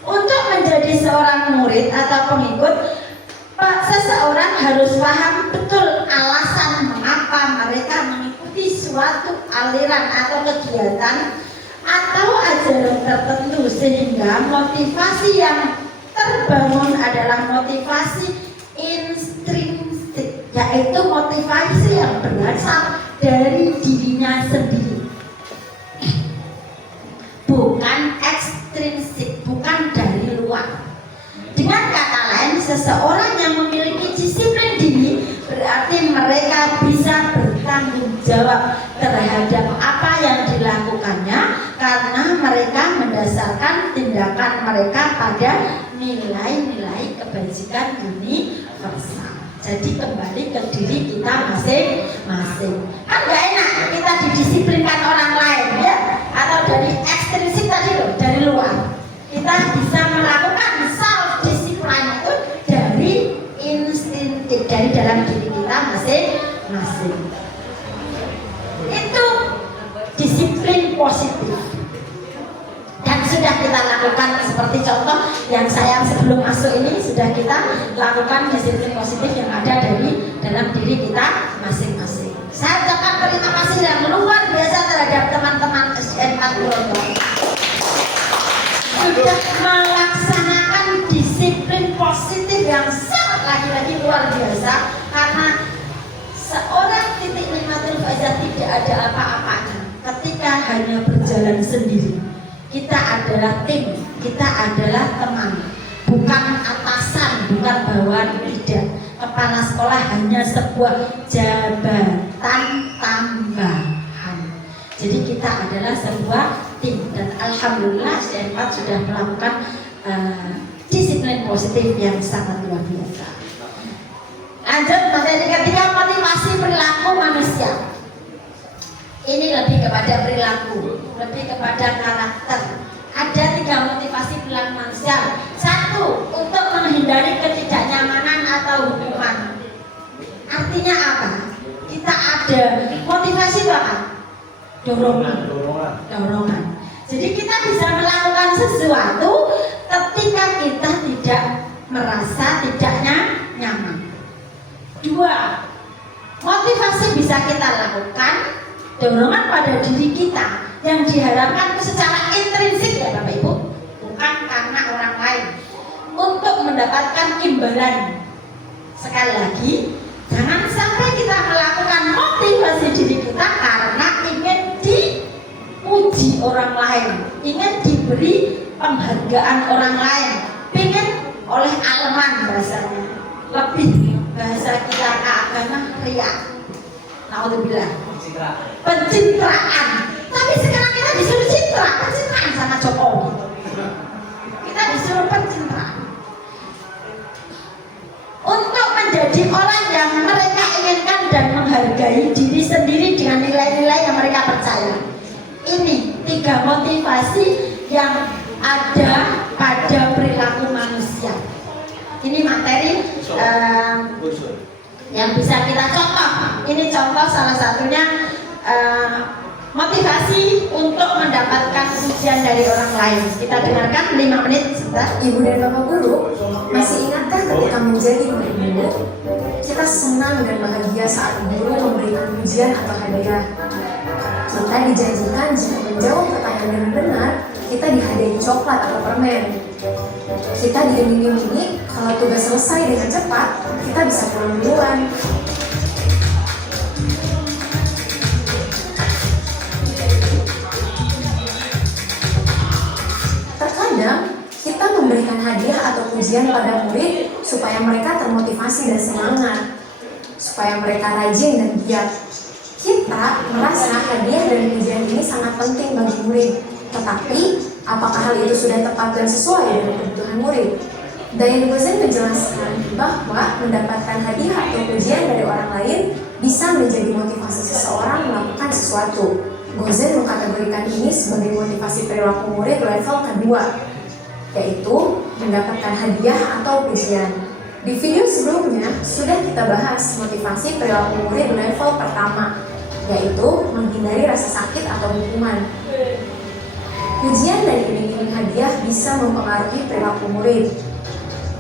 Untuk menjadi seorang murid atau pengikut, seseorang harus paham betul alasan mengapa mereka mengikuti suatu aliran atau kegiatan atau ajaran tertentu, sehingga motivasi yang terbangun adalah motivasi intrinsik, yaitu motivasi yang berasal dari dirinya sendiri, bukan ekstrinsik, bukan dari luar. Dengan kata lain, seseorang yang memiliki disiplin diri berarti mereka bisa bertanggung jawab terhadap apa yang dilakukannya, karena mereka mendasarkan tindakan mereka pada nilai-nilai kebajikan universal. Jadi kembali ke diri kita masing-masing. Kan gak enak kita didisiplinkan orang lain ya, atau dari ekstrinsik tadi loh, dari luar. Kita bisa melakukan self discipline itu dari instintif, dari dalam diri kita masing-masing. Itu disiplin positif. Dan sudah kita lakukan seperti contoh yang saya sebelum masuk ini, sudah kita lakukan disiplin positif yang ada dari dalam diri kita masing-masing. Saya ucapkan terima kasih yang luar biasa terhadap teman-teman SDN 4 Purworejo. Sudah melaksanakan disiplin positif yang sangat lagi-lagi luar biasa, karena seorang titik nikmatul faizah tidak ada apa-apanya ketika hanya berjalan sendiri. Kita adalah tim, kita adalah teman, bukan atasan, bukan bawahan, tidak. Kepala sekolah hanya sebuah jabatan tambahan. Jadi kita adalah sebuah tim, dan alhamdulillah SDN 4 sudah melakukan disiplin positif yang sangat luar biasa. Lanjut materi ketiga, motivasi perilaku manusia. Ini lebih kepada perilaku, lebih kepada karakter. Ada 3 motivasi perilaku manusia. 1, untuk menghindari ketidaknyamanan atau hukuman. Artinya apa? Kita ada motivasi apa? Dorongan. Jadi kita bisa melakukan sesuatu ketika kita tidak merasa tidaknya nyaman. 2, motivasi bisa kita lakukan, dorongan pada diri kita yang diharapkan secara intrinsik ya Bapak Ibu, bukan karena orang lain, untuk mendapatkan imbalan. Sekali lagi, jangan sampai kita melakukan motivasi diri kita karena ingin dipuji orang lain, ingin diberi penghargaan orang lain, pengen oleh aleman bahasanya, lebih bahasa kita ke agama riak, naudzubillah, pencitraan. Tapi sekarang kita disuruh pencitraan sama Jokowi, kita disuruh pencitraan untuk menjadi orang yang mereka inginkan dan menghargai diri sendiri dengan nilai-nilai yang mereka percaya. Ini 3 motivasi yang ada pada perilaku manusia. Ini materi yang bisa kita contoh. Ini contoh salah satunya motivasi untuk mendapatkan pujian dari orang lain. Kita dengarkan 5 menit sebentar. Ibu dan Bapak Guru, masih ingatkah ketika menjadi murid guru, kita senang dan bahagia saat guru memberikan pujian atau hadiah? Kita dijanjikan jika menjawab pertanyaan dengan benar, kita dihadiahi coklat atau permen. Kita diiming-imingi kalau tugas selesai dengan cepat, kita bisa pulang duluan. Terkadang kita memberikan hadiah atau pujian pada murid supaya mereka termotivasi dan semangat, supaya mereka rajin dan giat. Kita merasa hadiah dan pujian ini sangat penting bagi murid. Tetapi, apakah hal itu sudah tepat dan sesuai dengan kebutuhan murid? Diane Gozen menjelaskan bahwa mendapatkan hadiah atau pujian dari orang lain bisa menjadi motivasi seseorang melakukan sesuatu. Gozen mengkategorikan ini sebagai motivasi perilaku murid level kedua, yaitu mendapatkan hadiah atau pujian. Di video sebelumnya sudah kita bahas motivasi perilaku murid level pertama, yaitu menghindari rasa sakit atau hukuman. Pujian dan iming-iming hadiah bisa mempengaruhi perilaku murid.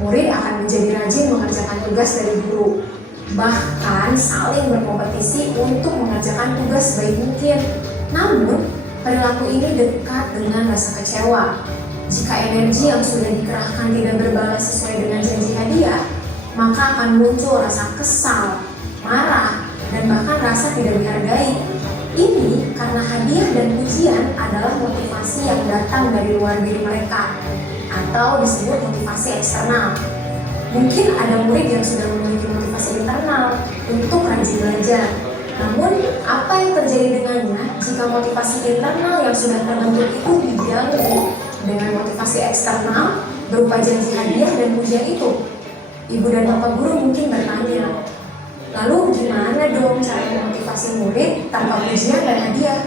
Murid akan menjadi rajin mengerjakan tugas dari guru, bahkan saling berkompetisi untuk mengerjakan tugas sebaik mungkin. Namun, perilaku ini dekat dengan rasa kecewa. Jika energi yang sudah dikerahkan tidak berbalas sesuai dengan janji hadiah, maka akan muncul rasa kesal, marah, dan bahkan rasa tidak dihargai. Ini karena hadiah dan pujian adalah motivasi yang datang dari luar diri mereka, atau disebut motivasi eksternal. Mungkin ada murid yang sudah memiliki motivasi internal untuk rajin belajar. Namun, apa yang terjadi dengannya jika motivasi internal yang sudah terbentuk itu diganggu dengan motivasi eksternal berupa janji hadiah dan pujian itu? Ibu dan Bapak Guru mungkin bertanya, lalu gimana dong cara memotivasi murid tanpa pujian dan hadiah?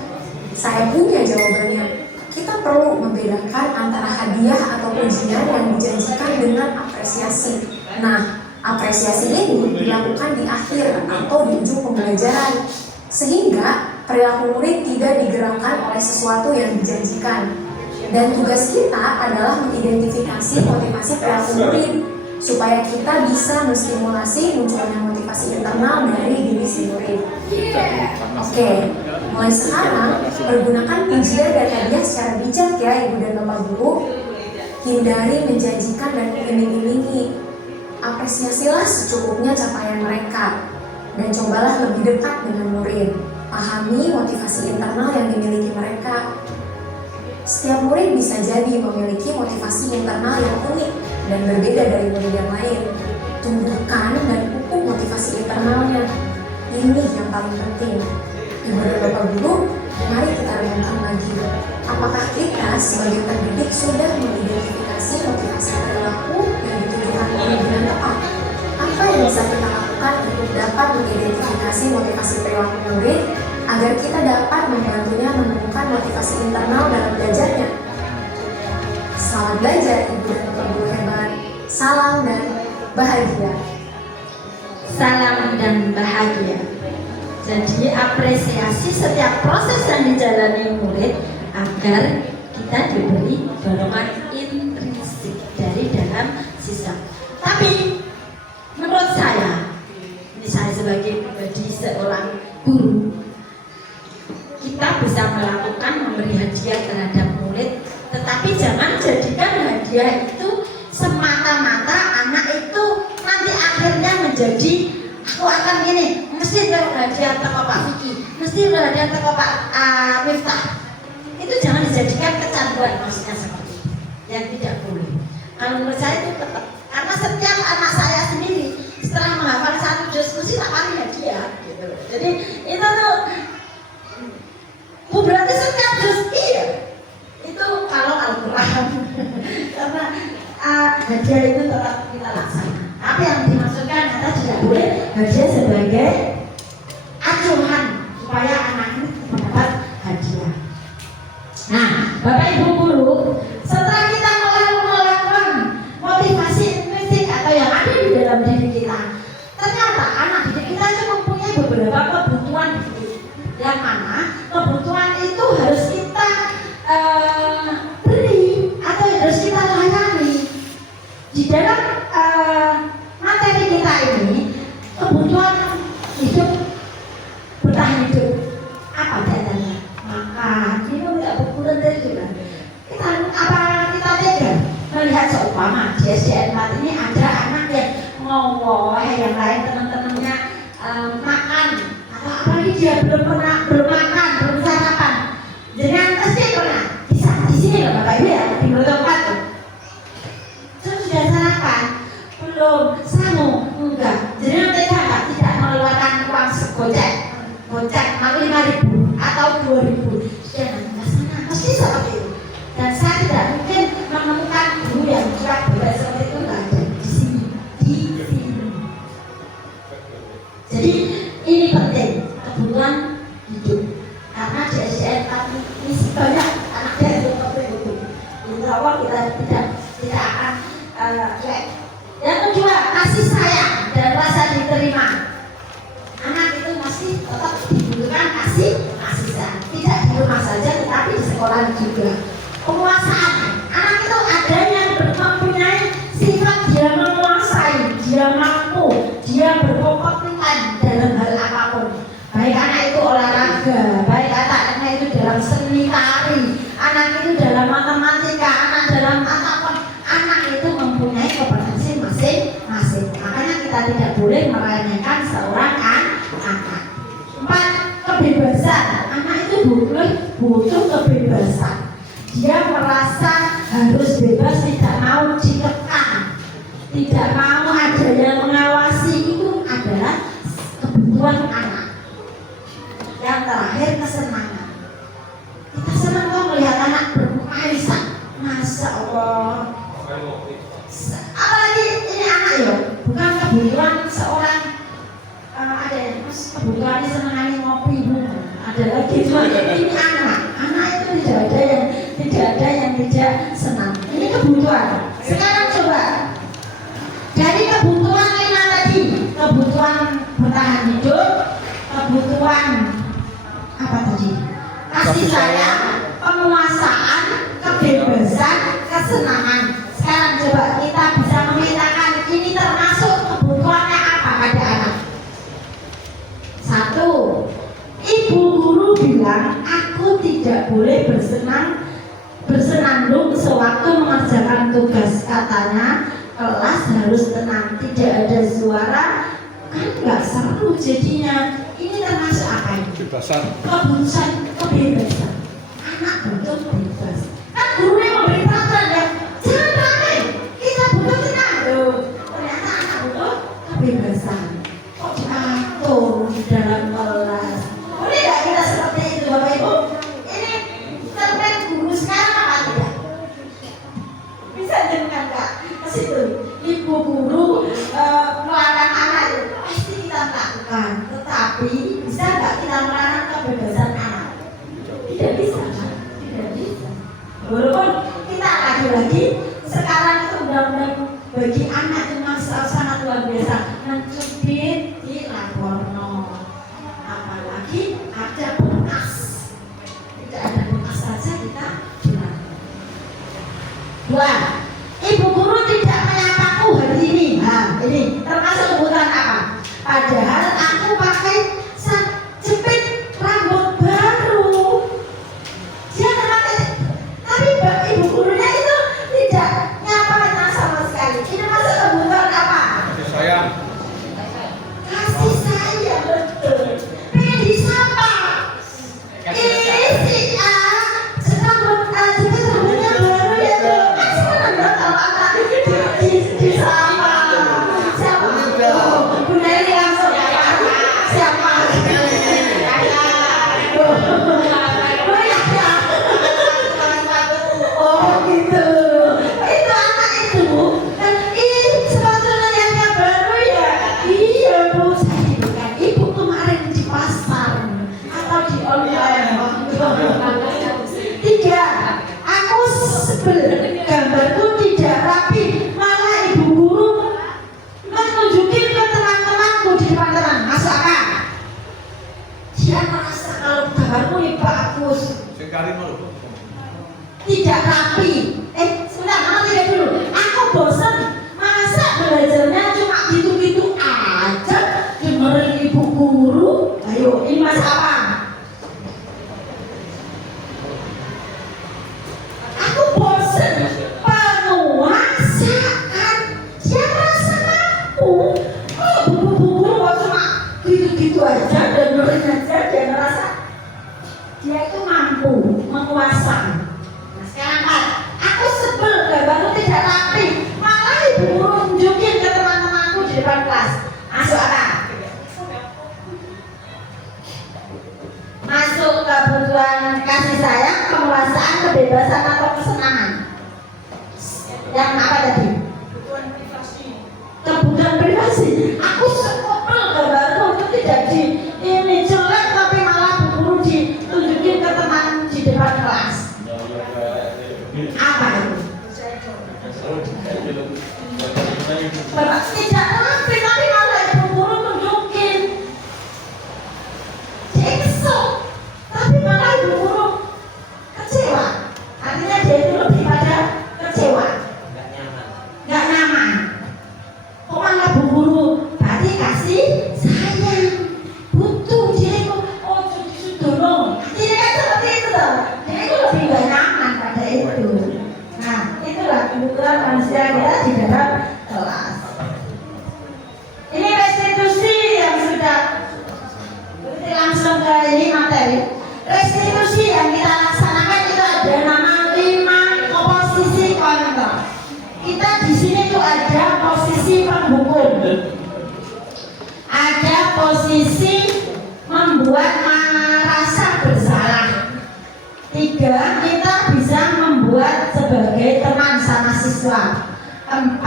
Saya punya jawabannya. Kita perlu membedakan antara hadiah atau pujian yang dijanjikan dengan apresiasi. Nah, apresiasi ini dilakukan di akhir atau di ujung pembelajaran, sehingga perilaku murid tidak digerakkan oleh sesuatu yang dijanjikan. Dan tugas kita adalah mengidentifikasi motivasi perilaku murid, supaya kita bisa menstimulasi munculnya motivasi internal dari diri si murid. Oke, mulai sekarang pergunakan pujian dan hadiah secara bijak ya Ibu dan Bapak Guru. Hindari menjanjikan dan mengiming-imingi. Apresiasilah secukupnya capaian mereka dan cobalah lebih dekat dengan murid. Pahami motivasi internal yang dimiliki mereka. Setiap murid bisa jadi memiliki motivasi internal yang unik dan berbeda dari murid yang lain. Tumbuhkan dan pupuk motivasi internalnya. Ini yang paling penting. Ibu dan Bapak Guru, mari kita renungkan lagi. Apakah kita sebagai pendidik sudah mengidentifikasi motivasi perilaku yang ditujukan murid dengan tepat? Apa yang bisa kita lakukan untuk dapat mengidentifikasi motivasi perilaku murid agar kita dapat membantunya menemukan motivasi internal dalam belajarnya? Selamat belajar Ibu dan Bapak Guru hebat. Salam dan bahagia. Salam dan bahagia. Jadi apresiasi setiap proses yang dijalani murid agar kita diberi dorongan intrinsik dari dalam sistem. Tapi menurut saya, ini saya sebagai pribadi seorang guru, kita bisa melakukan memberi hadiah terhadap murid, tetapi jangan jadikan hadiah itu semata-mata anak itu nanti akhirnya menjadi aku akan gini, mesti hadiah teko Pak Vicky, mesti hadiah teko Pak Miftah. Itu jangan dijadikan kecanduan, maksudnya seperti itu. yang tidak boleh. Kalau menurut saya itu tetap, karena setiap anak saya sendiri setelah menghafal satu diskusi tak kali hadiah gitu. Jadi itu tuh berarti setiap juz iya itu kalau Al-Quran karena hadiah itu tetap kita laksanakan. Tapi yang dimaksudkan kata tidak boleh hadiah sebagai acuan supaya anak ini mendapat hadiah. Nah, Bapak Ibu guru, setelah kita melakukan motivasi intrinsik atau yang ada di dalam diri kita, ternyata anak didik kita itu mempunyai beberapa kebutuhan yang mana kebutuhan itu harus kita beri atau harus kita layani. Di dalam materi kita ini, kebutuhan hidup, bertahan hidup, apa datanya? Makan, minum, tidak berkurang dari juga. Kita tega melihat seumpama di SDN 4 ini ada anak yang ngomong, yang lain teman-temannya makan atau apalagi dia belum makan, belum sarapan. Dengan pasti pernah bisa di sini loh Bapak Ibu ya, di Motopat tuh. Sudah sarapan? Belum, sanggup? Enggak. Jadi tega enggak tidak mengeluarkan uang segocek, gocek 5.000 atau 2.000. Sudah nanti ke sana, pasti seperti itu. Dan saya tidak mungkin menemukan guru yang jual berat seperti itu, enggak ada di sini. Jadi ini penting kebutuhan hidup. Karena di SDN ini banyak anaknya yang betul-betul. Insya Allah kita tidak akan cuek. Yang kedua, kasih sayang dan rasa diterima. Anak itu masih tetap dibutuhkan kasih sayang. Tidak di rumah saja, tetapi di sekolah juga. Penguasaan, anak itu ada yang mempunyai sifat dia menguasai, dia mampu, dia berkompeten dalam hal apapun. Baik anak itu olahraga, baik anak itu dalam seni tari, anak itu dalam matematika, anak dalam apapun, anak itu mempunyai kompetensi masing-masing. Makanya kita tidak boleh meremehkan seorang anak. 4. Kebebasan. Anak itu butuh kebebasan. Dia merasa harus bebas, tidak mau dikekang, tidak mau ada yang mengawasi. Itu adalah kebutuhan anak. Yang terakhir, kesenangan. Kita senang kok melihat anak bermain, Masya Allah. Apalagi ini anak ya, bukan kebutuhan seorang ada yang kebutuhannya senang ngopi, ada lagi ini anak itu tidak ada yang tidak senang. Ini kebutuhan. Sekarang coba dari kebutuhan 5 tadi, kebutuhan bertahan hidup, kebutuhan apa tadi? Kasih sayang, penguasaan, kebebasan, kesenangan. Sekarang coba kita bisa memetakan ini termasuk kebutuhannya apa pada anak. 1. Ibu guru bilang aku tidak boleh bersenandung sewaktu mengerjakan tugas. Katanya kelas harus tenang, tidak ada suara, kan nggak seru jadinya. Ini termasuk apa ini? Kebebasan. Anak butuh bebas. Kan gurunya memberi peraturan ya, jangan ramai, kita butuh tenang. Loh, ternyata anak butuh kebebasan. Kok diatur di dalam kelas? Boleh nggak kita seperti itu Bapak Ibu? Ini terkait guru sekarang apa tidak? Bisa jangan nggak ke situ? Ibu guru melarang anak itu pasti kita lakukan, tetapi bisa nggak kita melarang kebebasan anak? Tidak bisa kan? Tidak bisa. Walaupun kita lagi-lagi sekarang itu undang-undang bagi anak itu sangat luar biasa, mencubit di laporno. Apalagi ada bekas, tidak ada bekas saja kita bilang. 2. Ibu guru tidak menyapaku hari ini. Nah, ini termasuk kebutuhan apa? Padahal aku pakai jepit rambut baru. Dia terpakai, tapi ibu gurunya itu tidak nyapa sama sekali. Ini masuk kebutuhan siapa? Siapa? Bu Nelly langsung siapa? Oh gitu. Itu anak itu kan sebetulnya yang baru ya. Iya Bu, saya bukan ibu kemarin di pasar atau di online. Tiga, aku sebel gambarku tidak rapi, malah ibu guru menunjukin ke teman-temanku di depan teman. Masuk akal? Dia merasa kalau gambarku ini bagus, tidak rapi. Sebentar, mama tidak dulu. Aku bosan, masa belajarnya cuma gitu-gitu aja, dengerin ibu guru. Ayo, ini mas apa? Aku bosan, penguasaan. Dia merasa mampu. Oh, bu-guru kok cuma gitu-gitu aja, dengerin aja, dia merasa dia itu mampu menguasai. Sekarang Pak, aku sebel gambarku tidak rapi, malah ibu guru nunjukin ke teman-temanku di depan kelas. Masuk apa? Masuk kebutuhan kasih sayang, penguasaan, kebebasan atau kesenangan. Yang apa tadi? Kebutuhan privasi. Aku sebel gambarku itu tidak di ini jelek, tapi malah ibu guru ditunjukin ke teman di depan kelas. Apa itu? Bapak tidak rapi, tapi malah ibu guru tunjukin. Dia kesel, tapi malah ibu guru kecewa. Artinya dia itu lebih pada kecewa, nggak nyaman. Kok malah ibu guru berarti kasih sayang, butuh diriku. Oh cuci dorong. Tidak kan seperti itu toh. Dia itu lebih nggak nyaman pada itu. Nah, itulah kebutuhan manusia kita di dalam kelas. Ini restitusi yang sudah berarti langsung ke ini materi. Restitusi yang kita laksanakan itu ada nama 5 posisi kontrol. Kita di sini tuh ada posisi penghukum, ada posisi membuat merasa bersalah. 3, kita bisa membuat sebagai teman sama siswa. 4,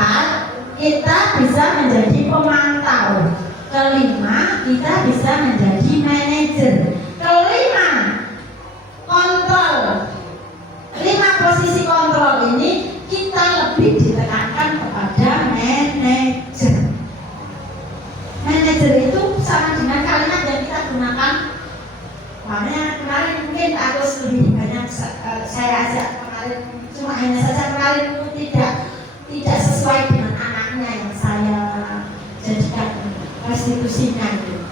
kita bisa menjadi pemantau. 5, kita bisa menjadi manajer. 5, kontrol. 5 posisi kontrol ini kita lebih ditekankan kepada manajer. Manajer itu sama dengan kalimat yang kita gunakan. Makanya kemarin mungkin aku lebih banyak saya ajak kemarin, cuma hanya saja kemarin itu tidak sesuai dengan anaknya yang saya jadikan restitusinya itu.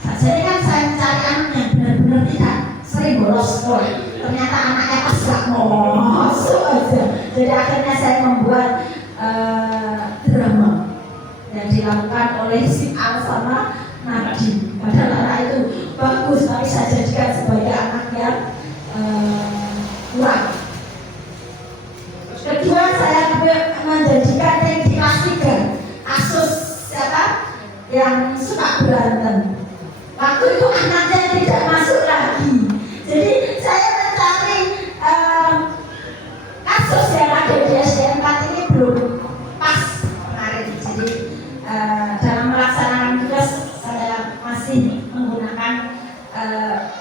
Jadi kan saya mencari anak yang benar-benar tidak sering bolos sekolah. Ternyata anaknya pas gak masuk aja. Jadi akhirnya saya membuat drama yang dilakukan oleh si Al sama Nadi. Padahal anak itu bagus, tapi saya jadikan sebagai anak yang kurang. Kedua, saya menjadikan yang di kelas 3 Asus siapa? Yang suka berantem. Waktu itu anaknya tidak masuk lagi. Jadi saya mencari kasus yang ada di SDN 4 ini belum pas kemarin. Jadi dalam melaksanakan tugas saya masih menggunakan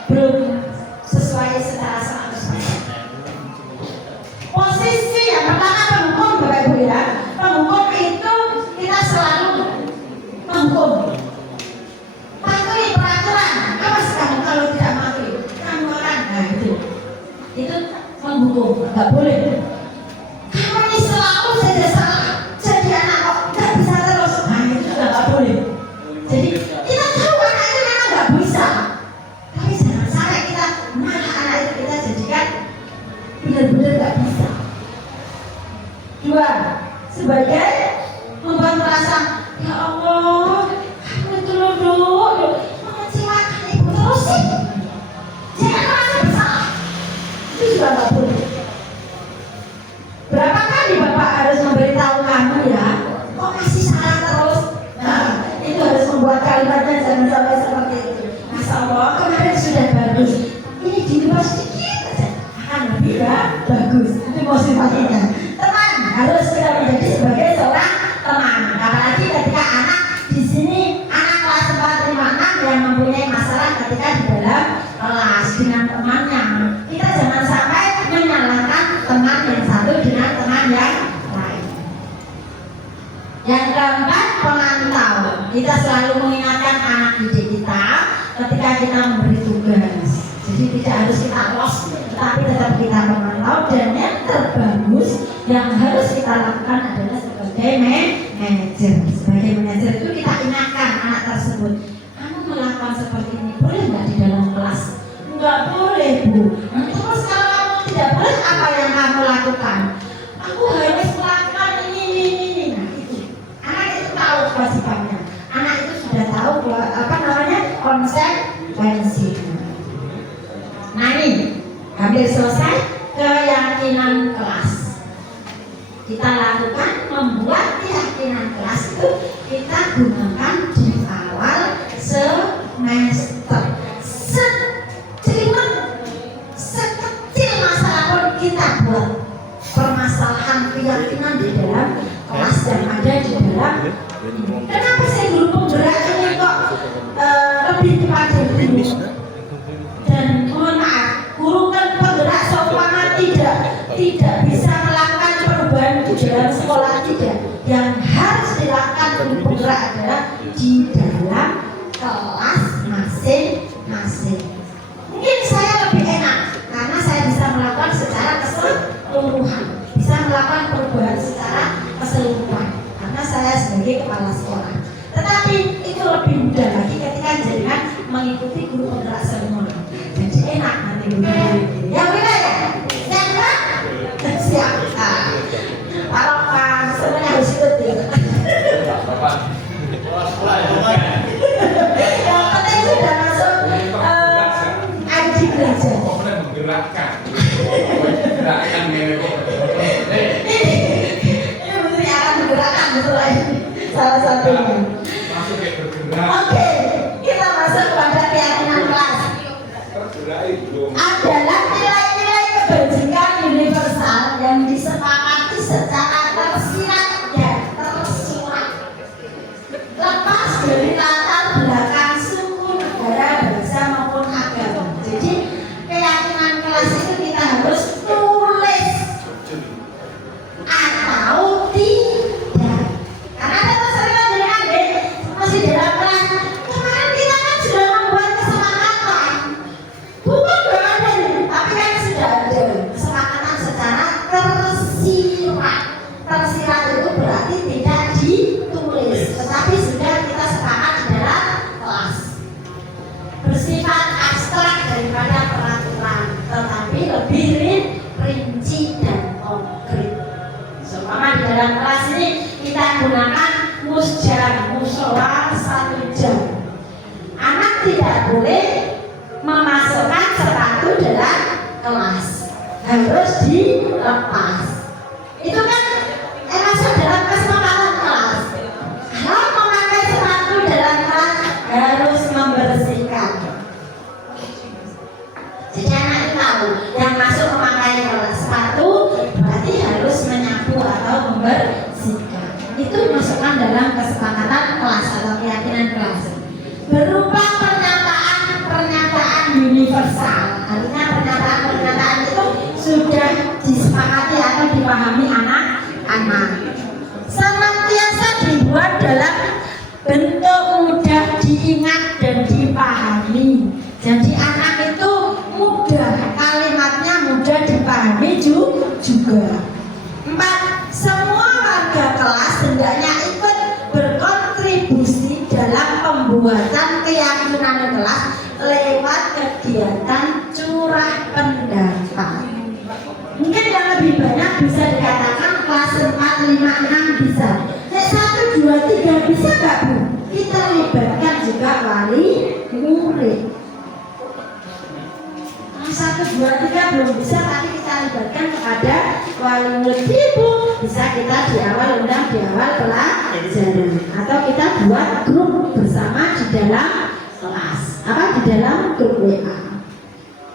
belum sesuai secara 100%. Posisi yang pertama penghukum, Bapak Ibu ya. Penghukum itu kita selalu menghukum. Patuhi peraturan. Awas kamu kalau tidak patuhi, kamu orang. Nah itu menghukum, nggak boleh. Kamu ini selalu saja salah, jadi anak kok nggak bisa terus. Nah itu juga nggak boleh. Jadi kita tahu anak itu memang nggak bisa, tapi jangan sampai kita malah anak itu kita jadikan benar-benar nggak bisa. 2, sebagai membuat merasa ya Allah, kamu itu loh mengecewakan ibu terus sih. Jangan merasa bersalah. Itu juga nggak boleh. Yang keempat, pemantau. Kita selalu mengingatkan anak didik kita ketika kita memberi tugas. Jadi tidak harus kita los, tapi tetap kita memantau. Dan yang terbagus yang harus kita lakukan adalah sebagai manajer. Sebagai manajer itu kita ingatkan anak tersebut, kamu melakukan seperti ini boleh nggak di dalam kelas? Nggak boleh, Bu. Terus kalau kamu tidak boleh, apa yang kamu lakukan? Aku harus melakukan ini. Nah itu, anak itu tahu kewajibannya. Anak itu sudah tahu konsekuensi. Nah ini hampir selesai. Keyakinan kelas kita lakukan, membuat keyakinan kelas itu kita gunakan di awal semester. Sekecil masalah pun kita buat permasalahan keyakinan di dalam kelas yang ada di dalam. Kenapa saya guru penggerak ini kok lebih kepada guru? Dan mohon maaf, guru kan penggerak seumpama tidak bisa melakukan perubahan di dalam sekolah, tidak. Yang harus dilakukan guru penggerak adalah di dalam kelas masing-masing. Mungkin saya lebih enak karena saya bisa melakukan secara keseluruhan, bisa melakukan perubahan secara keseluruhan karena saya sebagai kepala sekolah. Tetapi itu lebih mudah lagi ketika jenengan mengikuti guru penggerak semua. Jadi enak nanti guru. Yang wilayah, siap. Kalau Pak semuanya harus ikut ya. Yang penting sudah masuk ID belajar. Menggerakkan. Ini menteri akan menggerakkan betul ini. Salah satunya. Oke, kita masuk pada keyakinan kelas. Adalah nilai-nilai kebajikan universal yang disepakati secara tersirat dan tersurat, lepas dari latar belakang suku, negara, bahasa maupun agama. Jadi keyakinan kelas itu kita harus tulis atau tidak. Karena ada masyarakat dengan masih dalam kelas. Kemarin kita kan sudah membuat kesepakatan, bukan berada, tapi kan sudah ada kesepakatan secara tersirat. Tersirat itu berarti tidak ditulis, tetapi sudah kita sepakat di dalam kelas. Bersifat abstrak daripada peraturan, tetapi lebih rinci dan konkret. Seumpama di dalam kelas ini kita gunakan musola 1 jam. Anak tidak boleh memasukkan sepatu dalam kelas, harus dilepas. Itu kan masuk dalam kesepakatan kelas. Kalau memakai sepatu dalam kelas harus membersihkan. Jadi anak itu tahu yang masuk memakai sepatu berarti harus menyapu atau membersihkan. Itu masukkan dalam kesepakatan kelas atau keyakinan kelas. Berupa pernyataan universal. Artinya pernyataan itu sudah disepakati atau dipahami anak-anak. Senantiasa dibuat dalam bentuk mudah diingat dan dipahami. Jadi anak itu mudah, kalimatnya mudah dipahami juga. 4. Semua warga kelas hendaknya ikut berkontribusi dalam pembuatan keyakinan kelas lewat kegiatan curah pendapat. Mungkin yang lebih banyak bisa dikatakan kelas 4, 5, 6 bisa. 1, 2, 3 bisa nggak Bu? Kita libatkan juga wali murid. 1, 2, 3 belum bisa, tapi kita libatkan kepada wali murid. Ibu bisa kita di awal undang di awal pelajaran, atau kita buat grup bersama di dalam kelas, di dalam grup WA.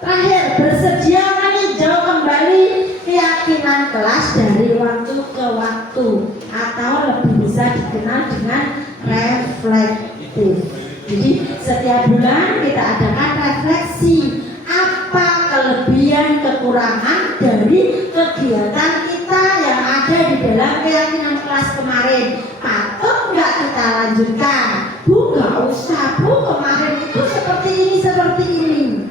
Terakhir, bersedia meninjau kembali keyakinan kelas dari waktu ke waktu, atau lebih bisa dikenal dengan reflektif. Jadi setiap bulan kita adakan refleksi apa kelebihan kekurangan dari kegiatan kita yang ada di dalam keyakinan kelas kelas kemarin, patut nggak kita lanjutkan? Bu, nggak usah Bu, kemarin itu seperti ini.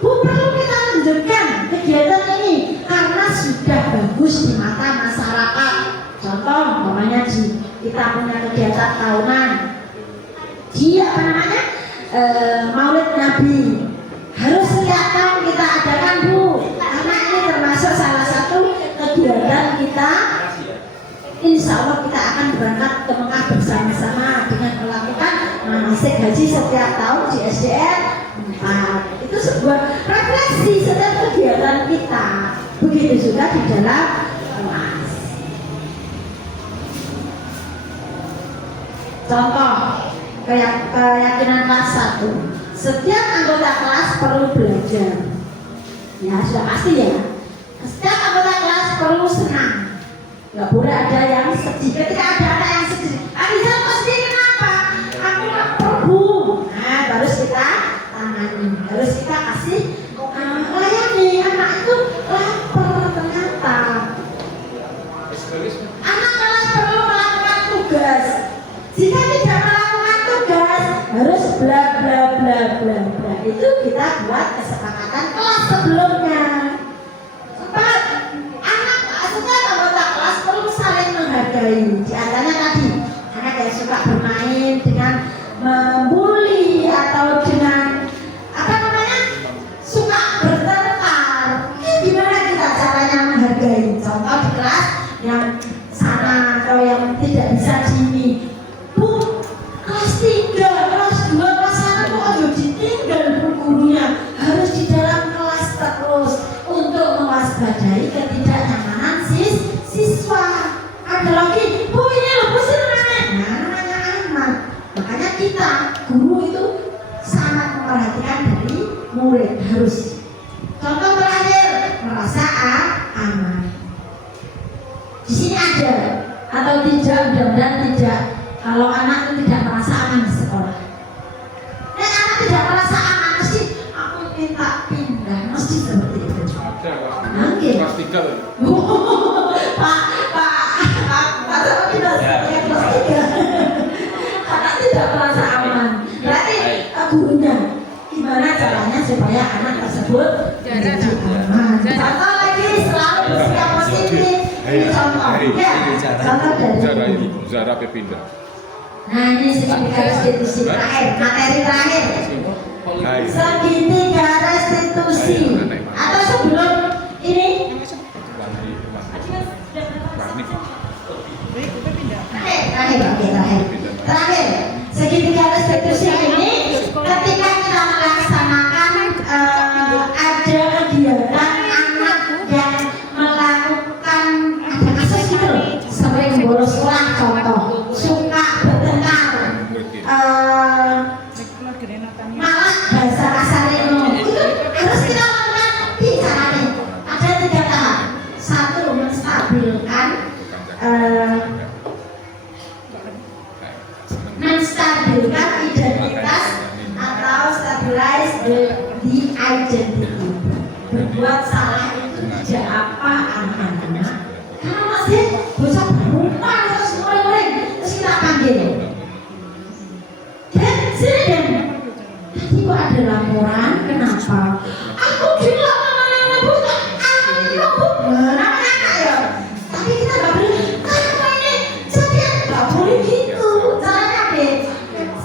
Bu, perlu kita lanjutkan kegiatan ini karena sudah bagus di mata masyarakat. Contoh, namanya kita punya kegiatan tahunan di Maulid Nabi, harus setiap tahun kita adakan Bu, karena ini termasuk salah satu kegiatan kita. Insya Allah kita akan berangkat ke Mekah bersama-sama dengan melakukan manasik haji setiap tahun di SDN 4. Itu sebuah refleksi setiap kegiatan kita. Begitu juga di dalam kelas. Contoh keyakinan kelas 1, setiap anggota kelas perlu belajar. Ya sudah pasti ya. Setiap anggota kelas perlu senang. Nggak boleh ada yang sedih. Ketika ada anak yang sedih, Ariza pasti kenapa? Aku lapar Bu. Nah, harus kita tangani, harus kita kasih layani. Anak itu lapar ternyata. Anak kelas perlu melakukan tugas. Jika tidak melakukan tugas, harus bla bla bla bla bla. Itu kita buat kesepakatan kelas sebelumnya. Di antaranya tadi anak yang suka bermain dengan membuli atau dengan suka bertengkar, ini gimana kita caranya menghargai? Contoh di kelas yang sana atau yang tidak bisa dini, Bu, kelas 3, kelas 2, kelas 1 ayo ditinggal Bu gurunya, harus di dalam kelas terus untuk mewaspadai ketidaknyamanan siswa. Ada lagi, Bu ini loh pusing namanya anak. Makanya kita guru itu sangat memperhatikan dari murid, harus. Contoh terakhir, merasa aman. Di sini ada atau tidak, mudah-mudahan tidak. Kalau anak itu tidak merasa aman di sekolah. Nah, anak tidak merasa aman, mesti aku minta pindah, mesti seperti itu. Oke. Kelas 3 loh. Karena tidak merasa aman. Berarti gurunya gimana caranya supaya anak tersebut menjadi aman. Contoh lagi, selalu bersikap positif. Ini contoh ya, contoh dari Zara pindah. nah ini segitiga restitusi terakhir, materi terakhir. Segitiga restitusi atau sebelum ini terakhir segitiga restitusi ini ketika kita melaksanakan ada kegiatan anak yang melakukan ada kasus gitu loh, sering bolos sekolah, contoh suka bertengkar, malah bahasa kasar itu harus kita lakukan bicaranya. Ada 3 tahap. 1, menstabilkan identitas atau stabilize the identity. Berbuat salah itu tidak apa anak-anak, karena masih bocah berumah terus mulai terus kita panggil. Dan sini dan tadi kok ada laporan, kenapa? Aku bilang namanya Bu, namanya ya. Tapi kita nggak boleh, karena ini jadi nggak boleh gitu. Caranya deh,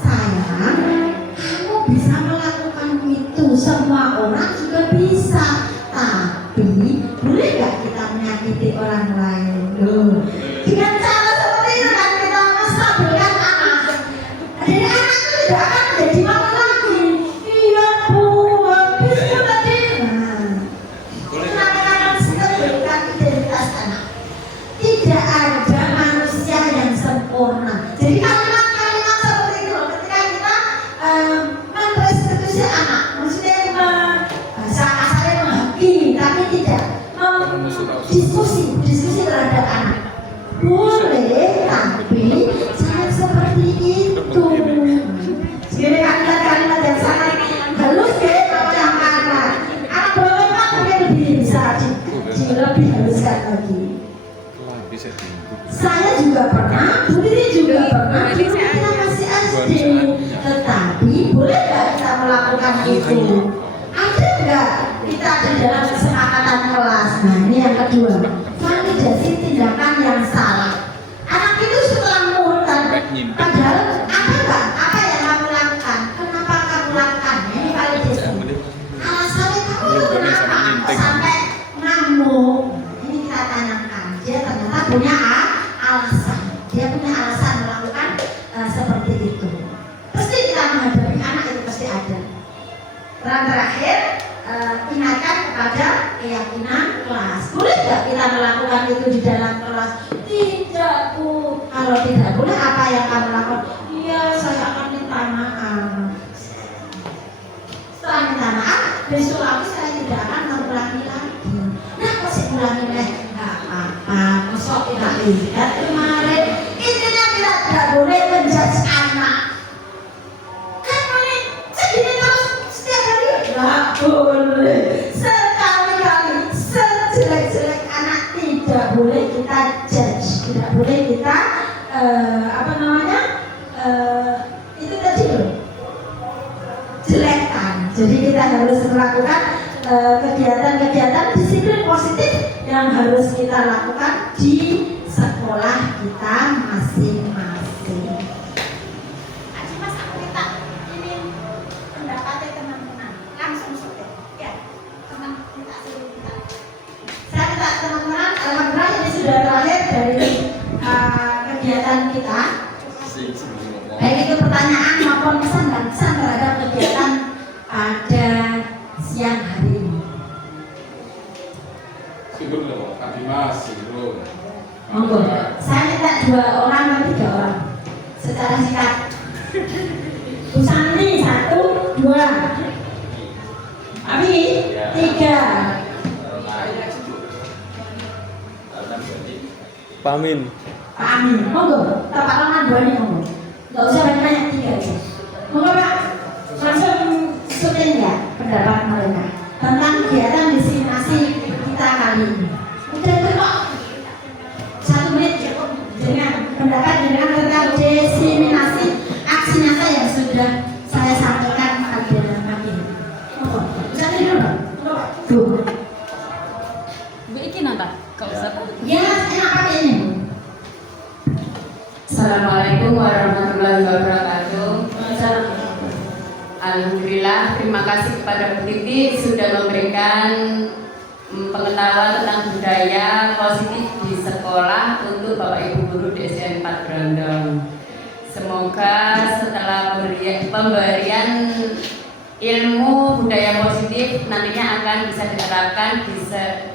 sayang, kamu bisa melakukan itu, semua orang juga bisa. Tapi boleh nggak kita menyakiti orang lain? Loh, dengan cara seperti itu kan kita menstabilkan anak. Jadi anak itu tidak akan menjadi malu lagi. Iya Bu, habis itu tadi. Kenapa menstabilkan identitas anak? Tidak ada manusia yang sempurna. Jadi kalimat-kalimat seperti itu. Ada nggak kita di dalam kesepakatan kelas? Nah ini yang kedua, validasi tindakan yang salah. Anak itu setelah mengurutkan, padahal ada nggak apa yang kamu lakukan? Kenapa kamu lakukan? Ini validasi. Alasannya kamu kenapa sampai ngamuk? Ini kita tanyakan. Dia ternyata punya alasan. Dia punya alasan melakukan seperti itu. Pasti kita menghadapi anak itu pasti ada. Dan terakhir, ingatkan kepada keyakinan kelas. Boleh nggak kita melakukan itu di dalam kelas? Tidak, Bu. Kalau tidak boleh, apa yang kamu lakukan? Iya, saya akan minta maaf. Setelah minta maaf, besok lagi saya tidak akan mengulangi lagi. Nah, masih ulangi lagi? Nggak apa-apa. Besok kita lihat kemarin. Intinya kita tidak boleh menjudge anak. Kan boleh segini terus setiap hari? Nggak boleh. Sekali-kali sejelek-jelek anak tidak boleh kita judge, tidak boleh kita itu tadi loh, jelekkan. Jadi kita harus melakukan kegiatan-kegiatan disiplin positif yang harus kita lakukan di sekolah kita masing-masing. Mas, aku minta ini pendapatnya teman-teman langsung saja. Ya, teman minta suruh kita. Saya minta teman-teman, alhamdulillah ini sudah terakhir dari kegiatan kita. Baik itu pertanyaan maupun pesan dan kesan terhadap kegiatan pada siang hari ini. Syukur loh, Kak Dimas, syukur. Monggo, saya minta 2 orang atau 3 orang secara singkat. Bu Santi 1, 2, Abi 3. Pak Amin. Pak Amin, monggo, tepat tangan 2 nih monggo. Gak usah banyak 3 aja. Monggo Pak, langsung syuting ya pendapat mereka tentang kegiatan diseminasi kita kali ini. Udah itu kok 1 menit ya kok dengan pendapat dengan tentang diseminasi aksi nyata yang sudah saya sampaikan pada pagi ini. Monggo, bisa dulu dong. Tuh. Bu Iki nonton? Kalau usah. Ya, enak pakai ini. Assalamualaikum warahmatullahi wabarakatuh. Alhamdulillah, terima kasih kepada Bu Titi sudah memberikan pengetahuan tentang budaya positif di sekolah untuk Bapak Ibu guru di SDN 4 Brondong. Semoga setelah pemberian ilmu budaya positif nantinya akan bisa diterapkan di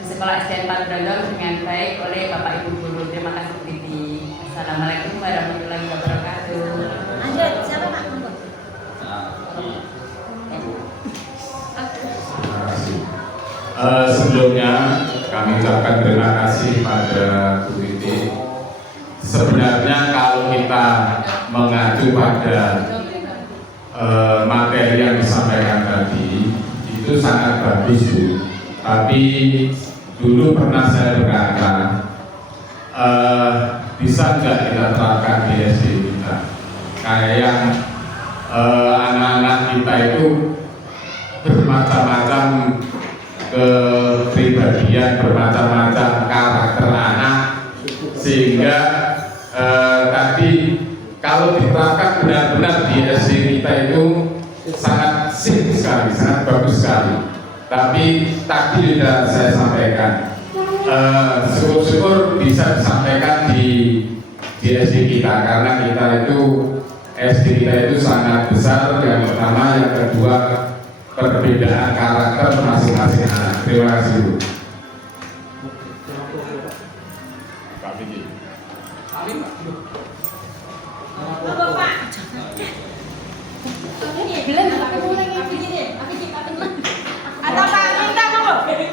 sekolah SDN 4 Brondong dengan baik oleh Bapak Ibu guru. Terima kasih Bu Titi. Assalamualaikum warahmatullahi wabarakatuh. Lanjut, siapa Pak? Sebelumnya kami ucapkan terima kasih pada Bu Titi. Sebenarnya kalau kita mengacu pada materi yang disampaikan tadi itu sangat bagus Bu. Tapi dulu pernah saya berkata bisa nggak kita terapkan di SD kita kayak yang anak-anak kita itu bermacam-macam kepribadian, bermacam-macam karakter anak, sehingga tadi kalau diterapkan benar-benar di SD kita itu sangat sip sekali, sangat bagus sekali. Tapi tadi sudah saya sampaikan, syukur-syukur bisa disampaikan di SD kita, karena kita itu SD kita itu sangat besar. Yang pertama, yang kedua, perbedaan karakter masing-masing anak. Terima kasih Bu. Pak Vicky. Amin Pak. Bapak. Ini bilang apa mulai yang begini? Apa sih Pak Tenan? Atau Pak minta monggo. Bilang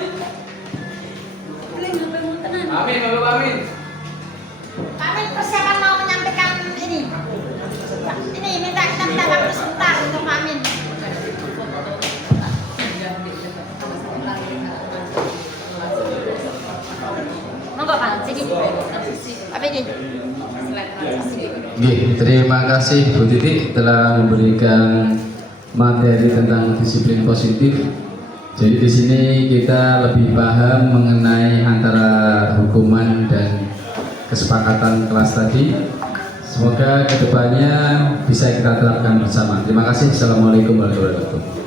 apa mau tenan? Amin, Bapak Amin. Pak Amin persiapan mau menyampaikan ini. Ini minta kita minta waktu sebentar untuk Pak Amin. Monggo Pak, sini. Apa ini? Terima kasih Bu Titi telah memberikan materi tentang disiplin positif. Jadi di sini kita lebih paham mengenai antara hukuman dan kesepakatan kelas tadi. Semoga kedepannya bisa kita terapkan bersama. Terima kasih. Assalamualaikum warahmatullahi wabarakatuh.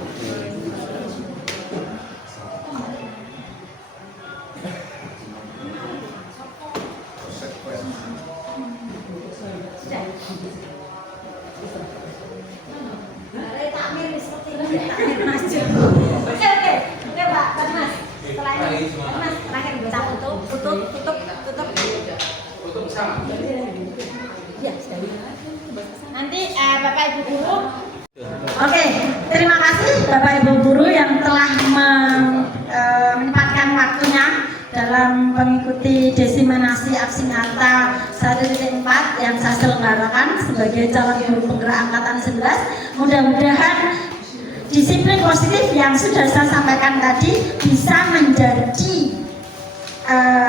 Nanti Bapak Ibu Guru. Oke, terima kasih Bapak Ibu Guru yang telah menyempatkan waktunya dalam mengikuti desiminasi aksi nyata 1.4 yang saya selenggarakan sebagai calon guru penggerak angkatan 11. Mudah-mudahan disiplin positif yang sudah saya sampaikan tadi bisa menjadi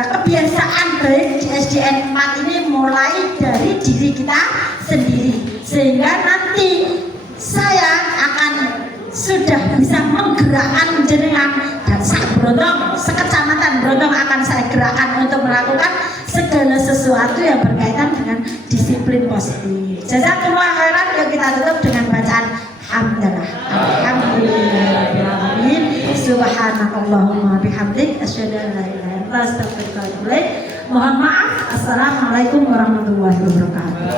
kebiasaan baik di SDN 4 ini mulai dari diri kita sendiri, sehingga nanti saya akan sudah bisa menggerakkan jenengan dan sak Brondong, sekecamatan Brondong akan saya gerakkan untuk melakukan segala sesuatu yang berkaitan dengan disiplin positif. Jazakumullah khairan. Yuk kita tutup dengan bacaan hamdalah. Alhamdulillahirobbilalamin. Subhanakallahumma bihamdik asyhadu an la ilaha illa anta astaghfiruka wa atubu ilaik. Mohon maaf. Assalamualaikum warahmatullahi wabarakatuh.